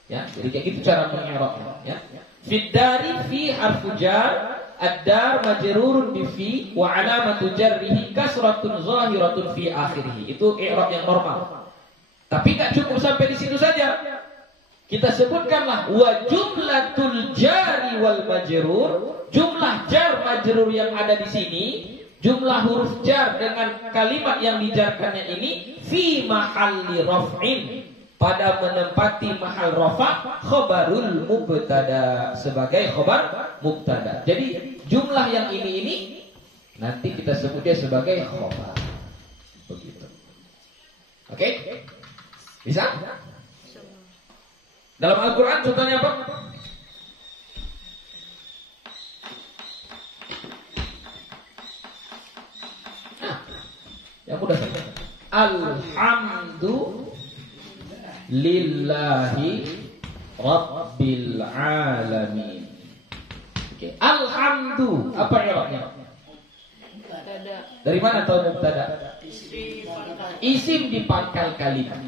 Ya, jadi kayak gitu cara mengi'rabnya, ya. Fid dari fi harfu jar, ad-dar majrurun bi fi wa alamatu jarrihi kasratun zahiratun fi akhirih. Itu i'rab yang normal. Tapi enggak cukup sampai di situ saja. Kita sebutkanlah wa jumlatul jari wal majrur. Jumlah jar majrur yang ada di sini jumlah huruf jar dengan kalimat yang dijarkannya ini fi mahalli raf'in, pada menempati mahal rafa, khabarul mubtada, sebagai khabar mubtada. Jadi jumlah yang ini nanti kita sebut dia sebagai khabar. Begitu. Oke? Bisa? Dalam Al-Quran contohnya apa? Nah, yang mudah saja. Alhamdulillahi Rabbil Alamin. Oke. Alhamdu, apa i'rabnya? Dari mana tahu mubtada? Isim di pangkal kalimat.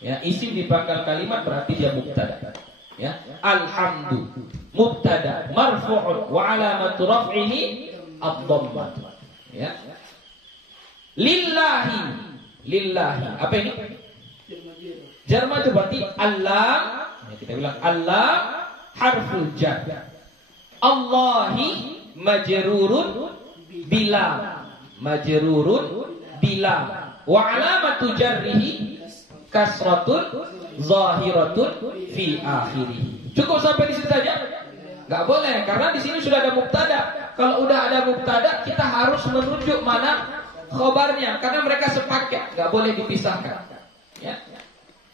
Ya, isim di pangkal kalimat berarti dia mubtada. Ya, alhamdu mubtada marfu'un wa alamatu raf'ihi ad-dhammah. Ya. Lillahi. Apa ini? Jar majrur berarti Allah. Ya, kita bilang Allah harful jar. Allahi majrurun bila. Wa alamatu jarrihi kasratun zahiratun fi akhirih. Cukup sampai di situ saja? Enggak boleh, karena di sini sudah ada mubtada. Kalau udah ada mubtada, kita harus merujuk mana khobarnya, karena mereka sepaket, enggak boleh dipisahkan. Ya.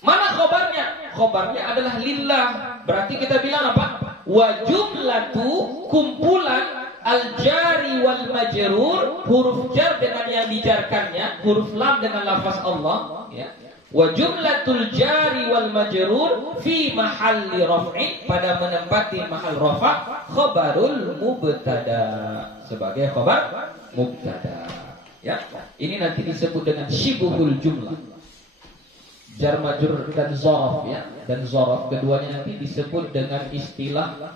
Mana khobarnya? Khobarnya adalah lillah. Berarti kita bilang apa? Wa jumlatu, kumpulan al-jari wal majrur, huruf jar dengan yang dijarkannya, huruf lam dengan lafaz Allah, ya. Wa jumlatul jari wal majrur fi mahalli raf'in, pada menempati mahal rafa, khabarul mubtada, sebagai khabar mubtada. Ya, ini nanti disebut dengan syibuhul jumlah. Jar majrur dan zaraf, ya, dan zaraf keduanya nanti disebut dengan istilah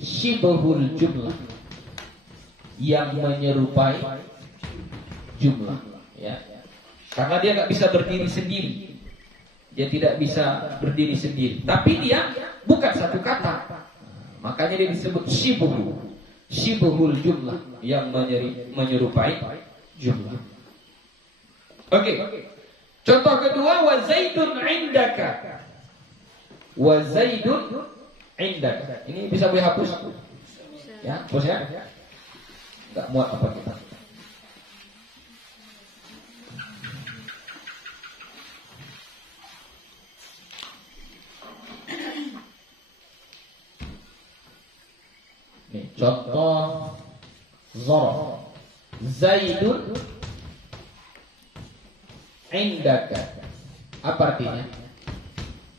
syibuhul jumlah, yang menyerupai jumlah, ya. Karena dia nggak bisa berdiri sendiri, dia tidak bisa berdiri sendiri, tapi dia bukan satu kata, makanya dia disebut syibuhul jumlah, yang menyerupai jumlah. Oke. Contoh kedua, wa zaidun indaka. Wa zaidun indaka. Ini bisa boleh hapus? Ya, hapus ya. Enggak muat apa kita. Nih, contoh zarf. Zaidun indaka. Apa artinya?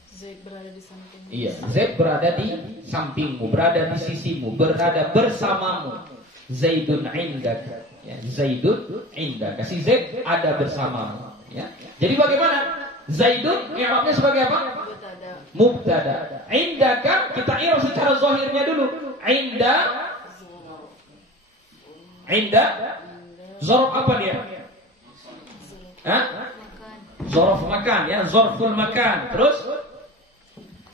Zaid berada di sampingmu. Iya, Zaid berada di sampingmu, berada di sisimu, berada bersamamu. Zaidun indaka. Ya, Zaidun indaka. Si Zaid ada bersamamu. Ya. Jadi bagaimana? Zaidun i'rabnya sebagai apa? Mubtada. Indaka kita i'rab secara zahirnya dulu. Inda zarf apa dia? Hah? Zarf makan, ya, zarful makan. Terus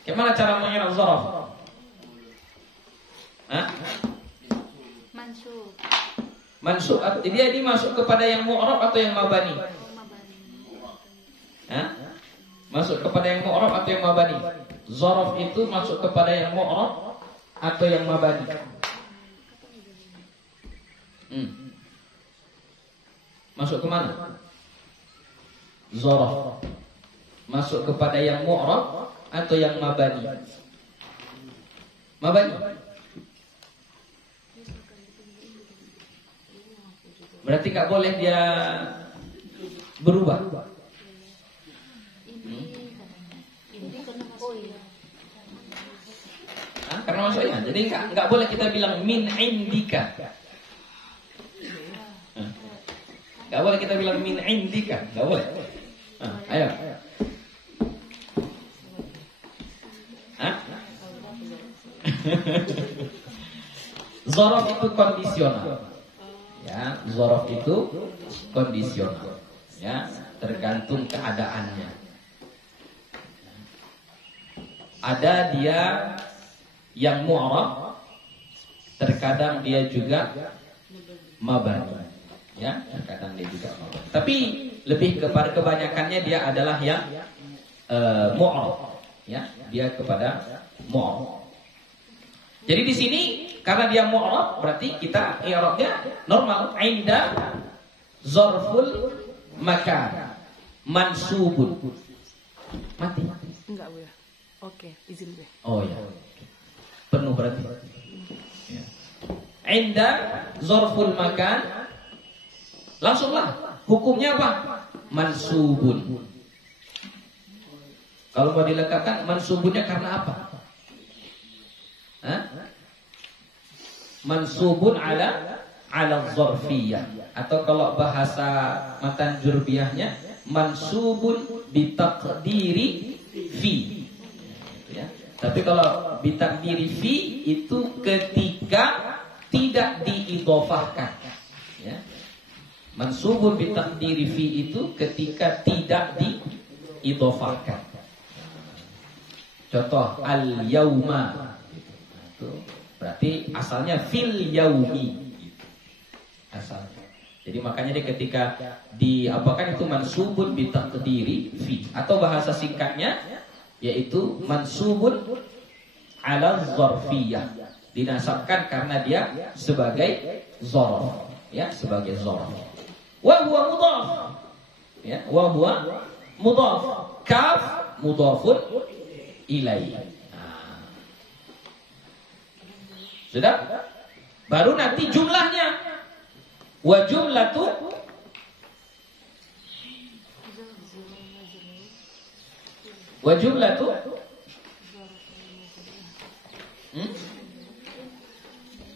gimana cara mengira zarf? Hah? Mansub. Dia masuk kepada yang mu'rab atau yang mabani? Hah? Masuk kepada yang mu'rab atau yang mabani? Zarf itu masuk kepada yang mu'rab atau yang mabani? Masuk ke mana? Zarf masuk kepada yang mu'rab atau yang mabani? Mabani. Berarti nggak boleh dia berubah. Karena masuknya. Jadi nggak boleh kita bilang min indika. Nggak boleh kita bilang min indika. Nggak boleh. Ayo. Zarf itu kondisional. Ya, zarf itu kondisional. Ya, tergantung keadaannya. Ada dia yang mu'rab, terkadang dia juga mabani. Ya, kadang dia juga mabani. Tapi lebih kepada kebanyakannya dia adalah yang mu'rab. Ya, dia kepada mu'rab. Jadi di sini karena dia mu'rab berarti kita i'rabnya normal. Inda zarful makan mansubun. Mati. Enggak, Bu ya. Oke, izin, Bu. Oh ya. Penuh berarti. Ya. Inda zarful makan langsunglah hukumnya apa? Mansubun. Kalau mau dilengkapkan mansubunnya karena apa? Hah? Mansubun ala zarfiyah, atau kalau bahasa matan jurbiahnya mansubun bitaqdiri fi. Ya. Tapi kalau bitaqdiri fi itu ketika tidak diidhofahkan. Ya. Mansubun bitaqdiri fi itu ketika tidak diidhofahkan. Contoh al-yauma. Itu berarti asalnya fil yaumi. Asalnya. Jadi makanya dia ketika diapakan itu mansubun bitaqdiri fi, atau bahasa singkatnya yaitu mansubun ala zarfiyah, dinasabkan karena dia sebagai zarf, ya, sebagai zarf. Wa huwa mudhaf, ya, wa huwa mudhaf, kaf mudhafun ilaih. Nah. Sudah? Baru nanti jumlahnya. Wa jumlatu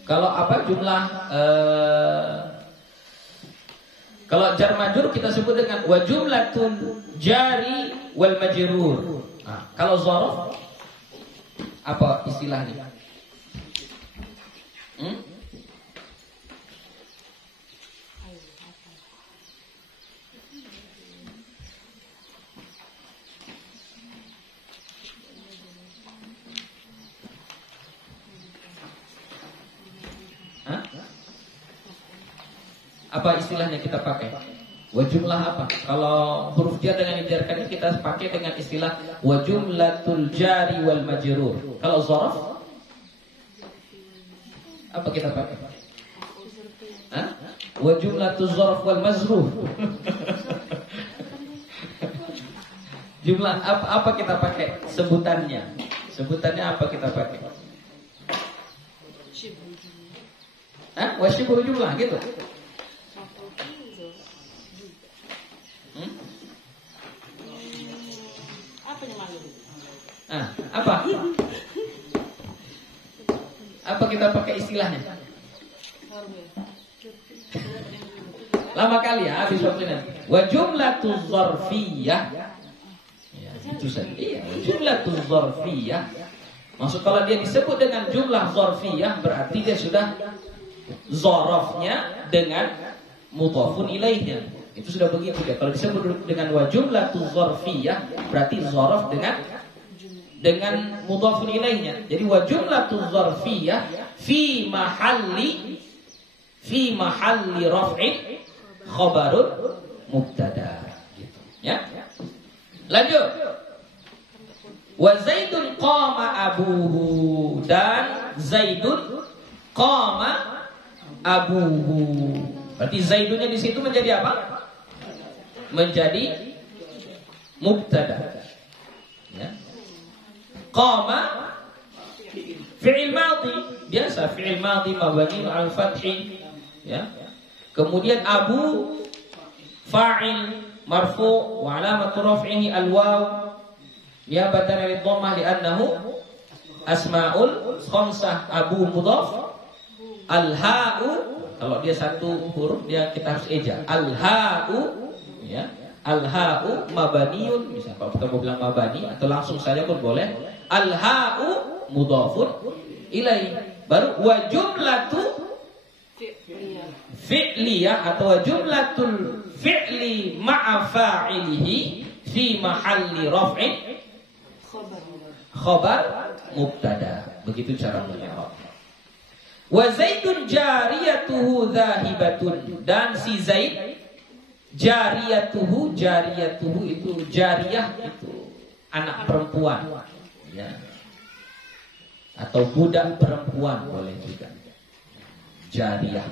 kalau apa jumlah kalau jar majrur kita sebut dengan wa jumlatul jari wal majrur. Nah, kalau zarf apa istilahnya? Apa istilahnya kita pakai? Wa jumlah apa? Kalau huruf jar dengan dijarkan kita pakai dengan istilah wa jumlatul jari wal majrur. Kalau zarf apa kita pakai? Hah? Wa jumlatul zarf wal mazruf. Jumlah apa kita pakai? Sebutannya. Sebutannya apa kita pakai? Hah? Wa syibhu jumlah gitu. Apa? Apa kita pakai istilahnya? Lama kali ya habis waktunya. Wa jumlatuz zarfiyah. Ya, itu saja. Iya, jumlatuz zarfiyah. Maksud kalau dia disebut dengan jumlah zarfiyah berarti dia sudah zarafnya dengan mudhafun ilaihnya. Itu sudah begitu ya. Kalau disebut dengan wa jumlatuz zarfiyah berarti zaraf dengan mudhafun ilaihnya. Jadi wa jumlatuz zarfiyah fi mahalli raf'in khabarun mubtada gitu ya. Lanjut. Wa Zaidun qama abuhu, dan Zaidun qama abuhu. Berarti Zaidunnya di situ menjadi apa? Menjadi mubtada. Ya. Qama fi'il madhi, biasa fi'il madhi mabni al fathi, ya. Kemudian abu fa'il marfu' wa alamatu raf'ihi al waw niyabatan 'anil dhammah li'annahu asma'ul khamsah. Abu mudhaf, al ha'u kalau dia satu huruf dia kita harus eja. Al ha'u, ya. Al ha'u mabaniun, misalnya kalau kita mau bilang mabani atau langsung saja pun boleh. Al ha'u mudhafun ilaih. Baru wa jumlatu fi'liyah atau wa jumlatul fi'li ma'a fa'ilihi fi mahalli raf'in khabar mubtada. Begitu cara menjawab. Wa Zaidun jariyatuhu dhahibatun, dan si Zaid jariyatuhu itu jariyah itu anak perempuan, ya, atau budak perempuan boleh juga. Jariyah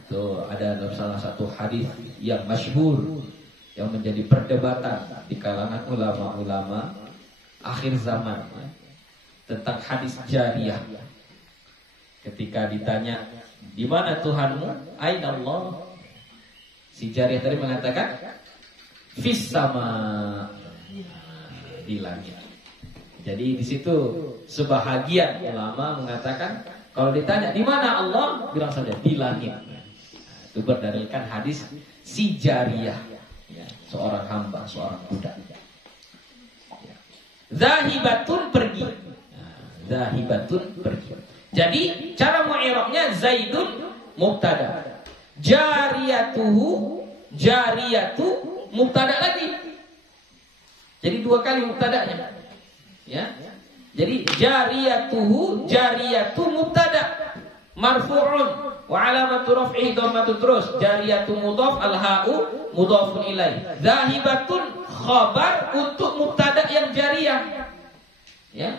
itu ada dalam salah satu hadis yang masyhur yang menjadi perdebatan di kalangan ulama-ulama akhir zaman, ya, tentang hadis jariyah. Ketika ditanya, di mana Tuhanmu? Aina Allah? Si jariyah tadi mengatakan, fis sama, di langit. Jadi di situ sebahagian ulama mengatakan, kalau ditanya di mana Allah, bilang saja di langit. Nah, itu berdalilkan hadis si jariyah, ya, seorang hamba, seorang budak. Ya. Zahibatun pergi. Nah, zahibatun pergi. Jadi cara mu'irabnya Zaidun mubtada, jariyatuhu, jariyatu mubtada lagi. Jadi dua kali mubtadanya. Ya. Jadi jariyatuhu, jariyatu mubtada marfu'un wa alamatu raf'ihi dhammatun, terus jariyatu mudhaf, al-ha'u mudhafun ilaih. Zahibatun khabar untuk mubtada yang jariyah. Ya.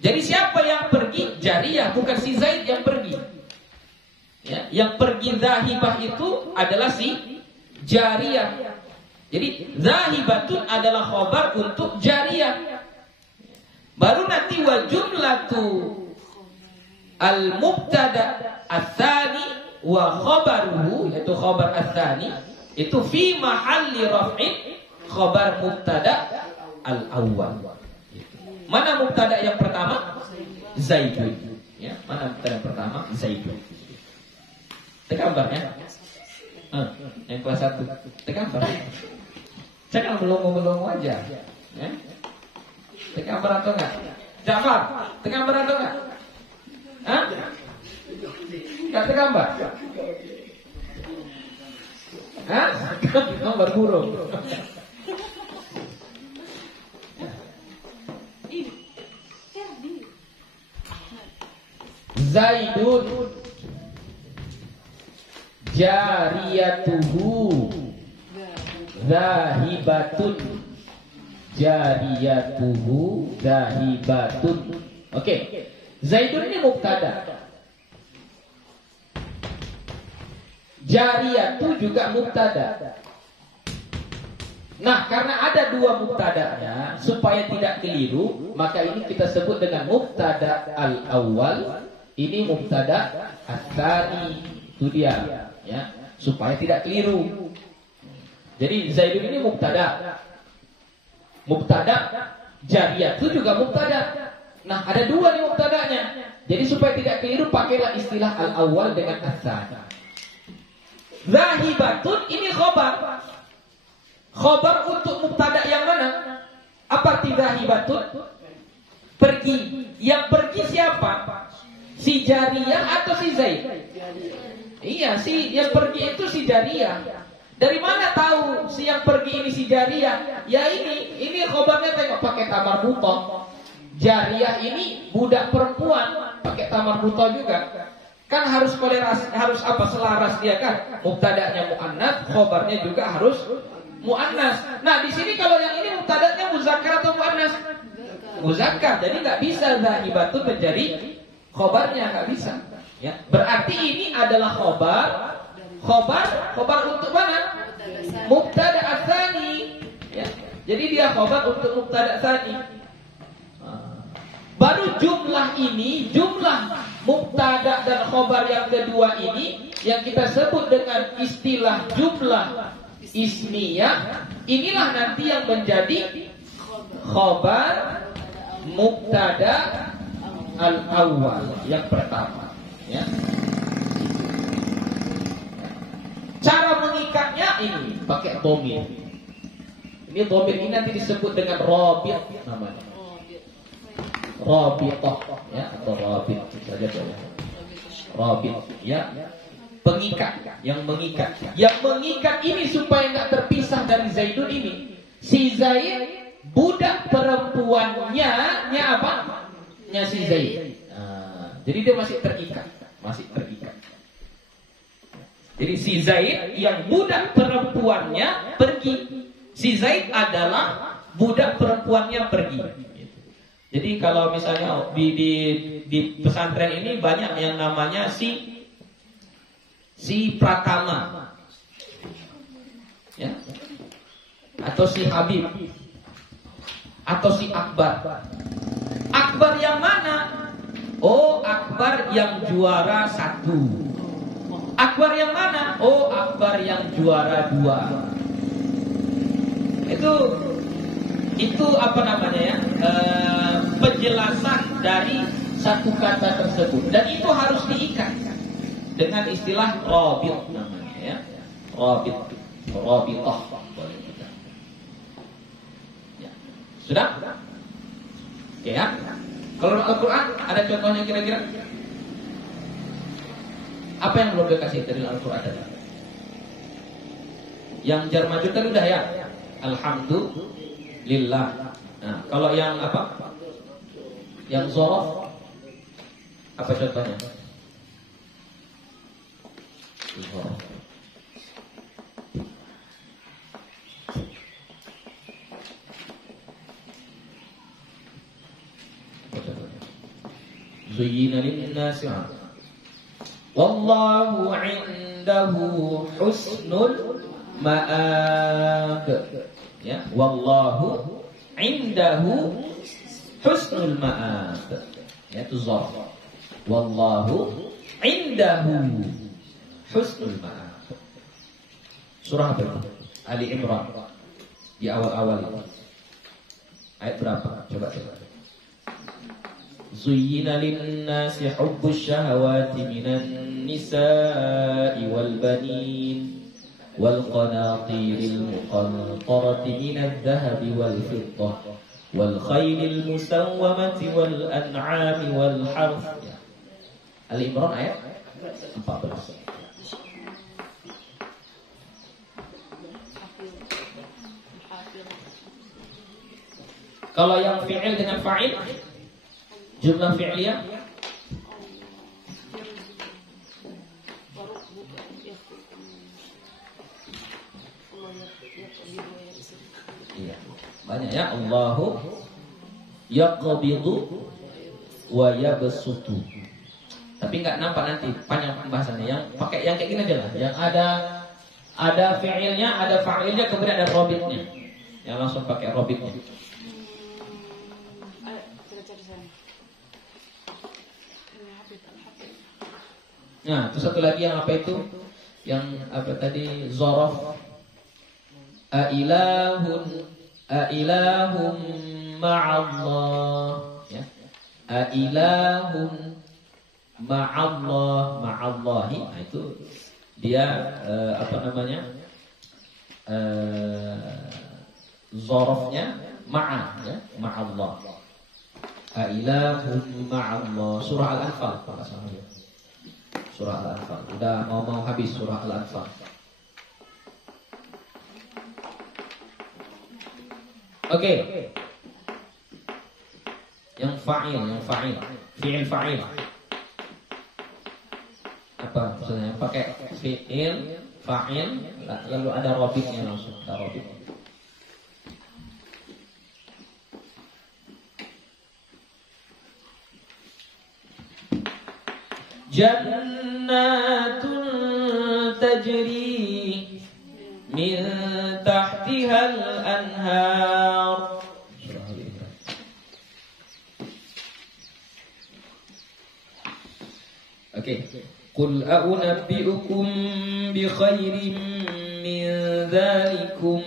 Jadi siapa yang pergi? Jariyah, bukan si Zaid yang pergi. Ya, yang pergi zahibah itu adalah si jariyah. Jadi zahibatun adalah khabar untuk jariyah. Baru nanti wa jumlatu al-mubtada ats-tsani wa khabaruhu, yaitu khabar ats-tsani itu fi mahalli raf'in khabar mubtada al-awwal. Mana mubtada yang pertama? Zaidun. Ya, mana mubtada yang pertama? Zaidun. Tegambarnya? Yang kelas 1. Tegambar. Jangan melongo-melongo aja. Ya. Tegambar atau enggak? Jafar, tegambar atau enggak? Hah? Enggak tegambar? Hah? Gambar burung. Zaidun jariyatuhu zahibatun, jariyatuhu zahibatun. Oke. Zaidun ini mubtada, jariyatu juga mubtada. Nah, karena ada dua mubtadanya, supaya tidak keliru, maka ini kita sebut dengan mubtada al-awwal. Ini mubtada ats-tsani, itu dia, ya, supaya tidak keliru. Jadi Zaidun ini mubtada, jariyah itu juga mubtada. Nah, ada dua nih mubtadanya. Jadi supaya tidak keliru, pakailah istilah al-awwal dengan ats-tsani. Zahibatun ini khabar. Khabar untuk mubtada yang mana? Apa arti zahibatun? Pergi. Yang pergi siapa? Si jariyah atau si Zaid? Iya, si yang pergi itu si jariyah. Dari mana tahu si yang pergi ini si jariyah? Ya ini khabarnya, tengok pakai tamar buto. Jariyah ini budak perempuan, pakai tamar buto juga. Kan harus kolerasi, harus apa, selaras dia kan. Mubtadanya muannats, khabarnya juga harus muannats. Nah, di sini kalau yang ini mubtadanya muzakkar atau muannats? Muzakkar. Jadi enggak bisa zahibatun menjadi khabarnya, enggak bisa. Ya, berarti ini adalah khabar untuk mana? Mubtada ats-tsani. Ya. Jadi dia khabar untuk mubtada tsani. Baru jumlah ini, jumlah mubtada dan khabar yang kedua ini yang kita sebut dengan istilah jumlah ismiyah, inilah nanti yang menjadi khabar mubtada al-awwal yang pertama, ya. Cara mengikatnya ini pakai dhamir. Ini dhamir ini nanti disebut dengan rabit namanya. Rabithah, ya, atau rabit saja boleh. Rabit, ya. Pengikat, yang mengikat. Yang mengikat ini supaya enggak terpisah dari Zaidun ini. Si Zaid budak perempuannya, nya apa? Nya si Zaid. Nah, Jadi dia masih terikat. Jadi si Zaid yang budak perempuannya pergi. Si Zaid adalah budak perempuannya pergi. Jadi kalau misalnya di pesantren ini banyak yang namanya si Pratama, ya, atau si Habib, atau si Akbar. Akbar yang mana? Oh, Akbar yang juara 1. Akbar yang mana? Oh, Akbar yang juara 2. Itu apa namanya ya? Penjelasan dari satu kata tersebut, dan itu harus diikat dengan istilah rabit namanya ya. Rabitah boleh kita. Ya. Sudah? Oke ya. Kalau Al-Qur'an ada contohnya kira-kira? Apa yang belum dikasih dari Al-Qur'an tadi? Yang jar majrur tadi udah ya. Alhamdulillah. Nah, kalau yang apa? Yang zorof apa contohnya? Zorof. Zuyyina lin-nasi wallahu 'indahu husnul ma'ab. Ya, wallahu 'indahu husnul ma'ab. Ya, itu zarf. Wallahu 'indahu husnul ma'ab. Surah apa itu? Ali Imran. Di awal-awal itu. Ayat berapa? Coba. Zuyyina lin-nasi hubbus syahawati minan nisa'i wal banin wal qanatiril muqantarati minadh dhahabi wal fiddah wal khaylil musawwamati wal an'ami wal harth. Ali Imran ayat 14. Kalau yang fi'il dengan fa'il, jumlah fi'liyah iya, banyak ya. Allahu yaqbidu wa yabsutu. Tapi enggak nampak nanti panjang pembahasannya. Yang pakai yang kayak gini aja lah. Yang ada fi'ilnya, ada fa'ilnya, kemudian ada robitnya. Yang langsung pakai robitnya. Nah, terus satu lagi yang apa itu? Yang apa tadi? Zorof. Ailahum ma'allah. Ya. Ailahum ma'allahi. Nah, itu dia apa namanya? Zorofnya ma'a, ya, ma'allah. Ailahum ma'allah. Surah Al-Anfal, Pak Sahabat. Surah Al-Anfal. Udah mau habis surah Al-Anfal. Oke. Yang fa'il. Fi'il fa'il. Apa maksudnya? Pakai fi'il fa'il lalu ada robitnya langsung. Ada robit. Jannatun tajri min tahtihal anhar. Oke. Qul a'unabbi'ukum bi khairin min dzalikum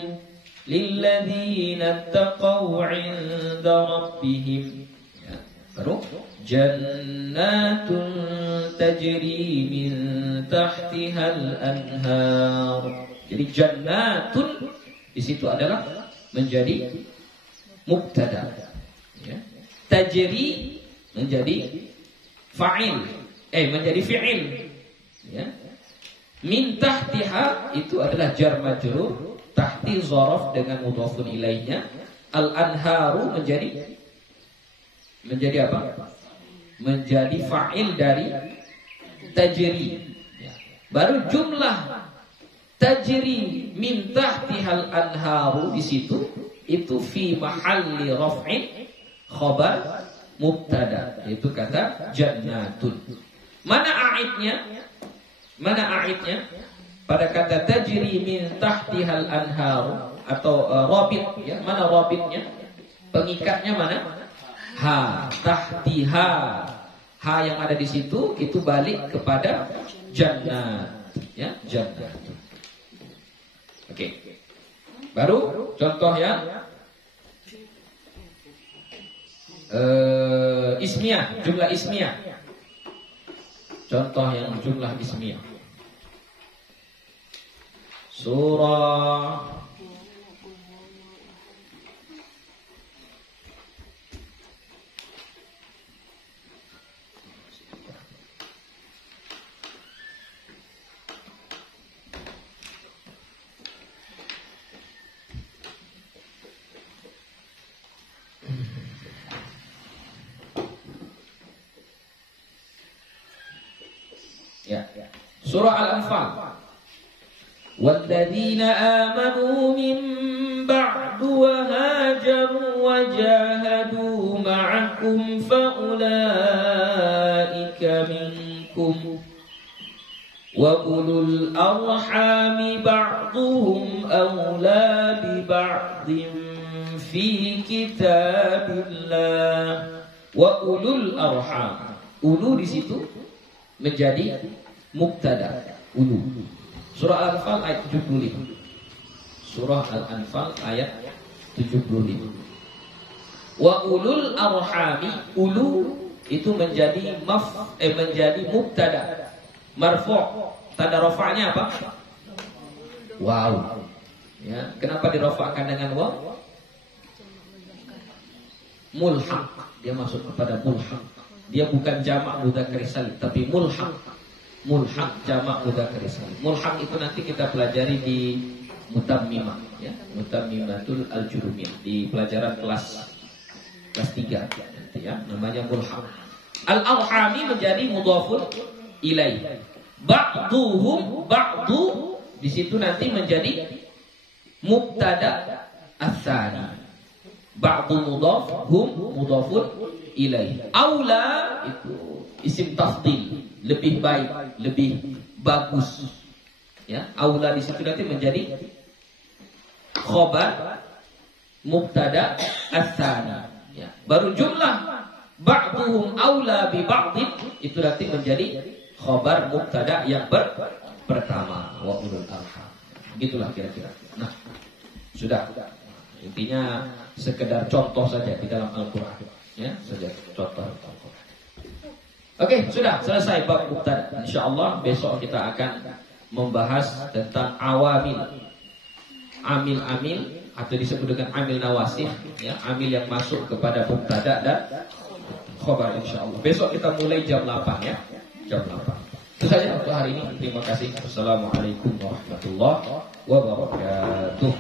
lilladzina taqaw 'inda rabbihim. Ya. Baru jannatun tajri min tahtihal anhar. Jadi jannatun di situ adalah menjadi mubtada. Ya. Tajri menjadi fa'il. Menjadi fi'il. Ya. Min tahtiha itu adalah jar majrur, tahti zaraf dengan mudhafun ilaihnya. Al anharu menjadi apa? menjadi fa'il dari tajri. Ya. Baru jumlah tajri min tahtihal anharu di situ itu fi mahalli raf'in khabar mubtada, itu kata jannatun. Mana a'idnya? Pada kata tajri min tahtihal anharu atau rabit ya, mana rabitnya? Pengikatnya mana? Ha, tahtiha. Ha yang ada di situ itu balik kepada jannat ya, jannat. Oke. Baru contoh ya. Ismiyah, jumlah ismiyah. Contoh yang jumlah ismiyah. Surah Surah Al-Anfal. Walladzina amanu min ba'du wa hajaru wa jahadu ma'akum faulaika minkum wa ulul arhami ba'duhum awla bi ba'din fi kitabillah. Wa ulul arham. Ulu di situ menjadi mubtada, ulu. Surah Al-Anfal ayat 75. Surah Al-Anfal ayat 75. Wa ulul arhami, ulu itu menjadi menjadi mubtada marfu'. Tanda rafa'nya apa? Wow. Ya, kenapa dirafa'kan dengan waw? Mulhaq. Dia masuk kepada mulhaq. Dia bukan jamak mudzakkar salim, tapi mulhaq. Mulhaq jamak mudzakkar salim. Mulhaq itu nanti kita pelajari di mutammimah ya, mutammimatul al-jurumiyah di pelajaran kelas 3 nanti ya, namanya mulhaq. Al-arhami menjadi mudhafun ilaih. Ba'duhum, ba'du di situ nanti menjadi mubtada ats-tsani. Ba'du mudhaf, hum mudhafun ilaih. Aula itu isim tafdil, lebih baik, lebih bagus. Ya, aula di situ nanti menjadi khabar mubtada ats-tsani. Ya, baru jumlah ba'duhum aula bi ba'din itu nanti menjadi khabar mubtada yang pertama, wa ulul arham. Begitulah kira-kira. Nah, sudah. Intinya sekedar contoh saja di dalam Al-Qur'an. Ya, saja contoh Al-Qur'an. Oke, sudah selesai bab mubtada. Insyaallah besok kita akan membahas tentang awamil. Amil-amil atau disebut dengan amil nawasih, ya, amil yang masuk kepada mubtada dan khabar insyaallah. Besok kita mulai jam 8 ya. Jam 8. Itu saja untuk hari ini. Terima kasih. Wassalamualaikum warahmatullahi wabarakatuh.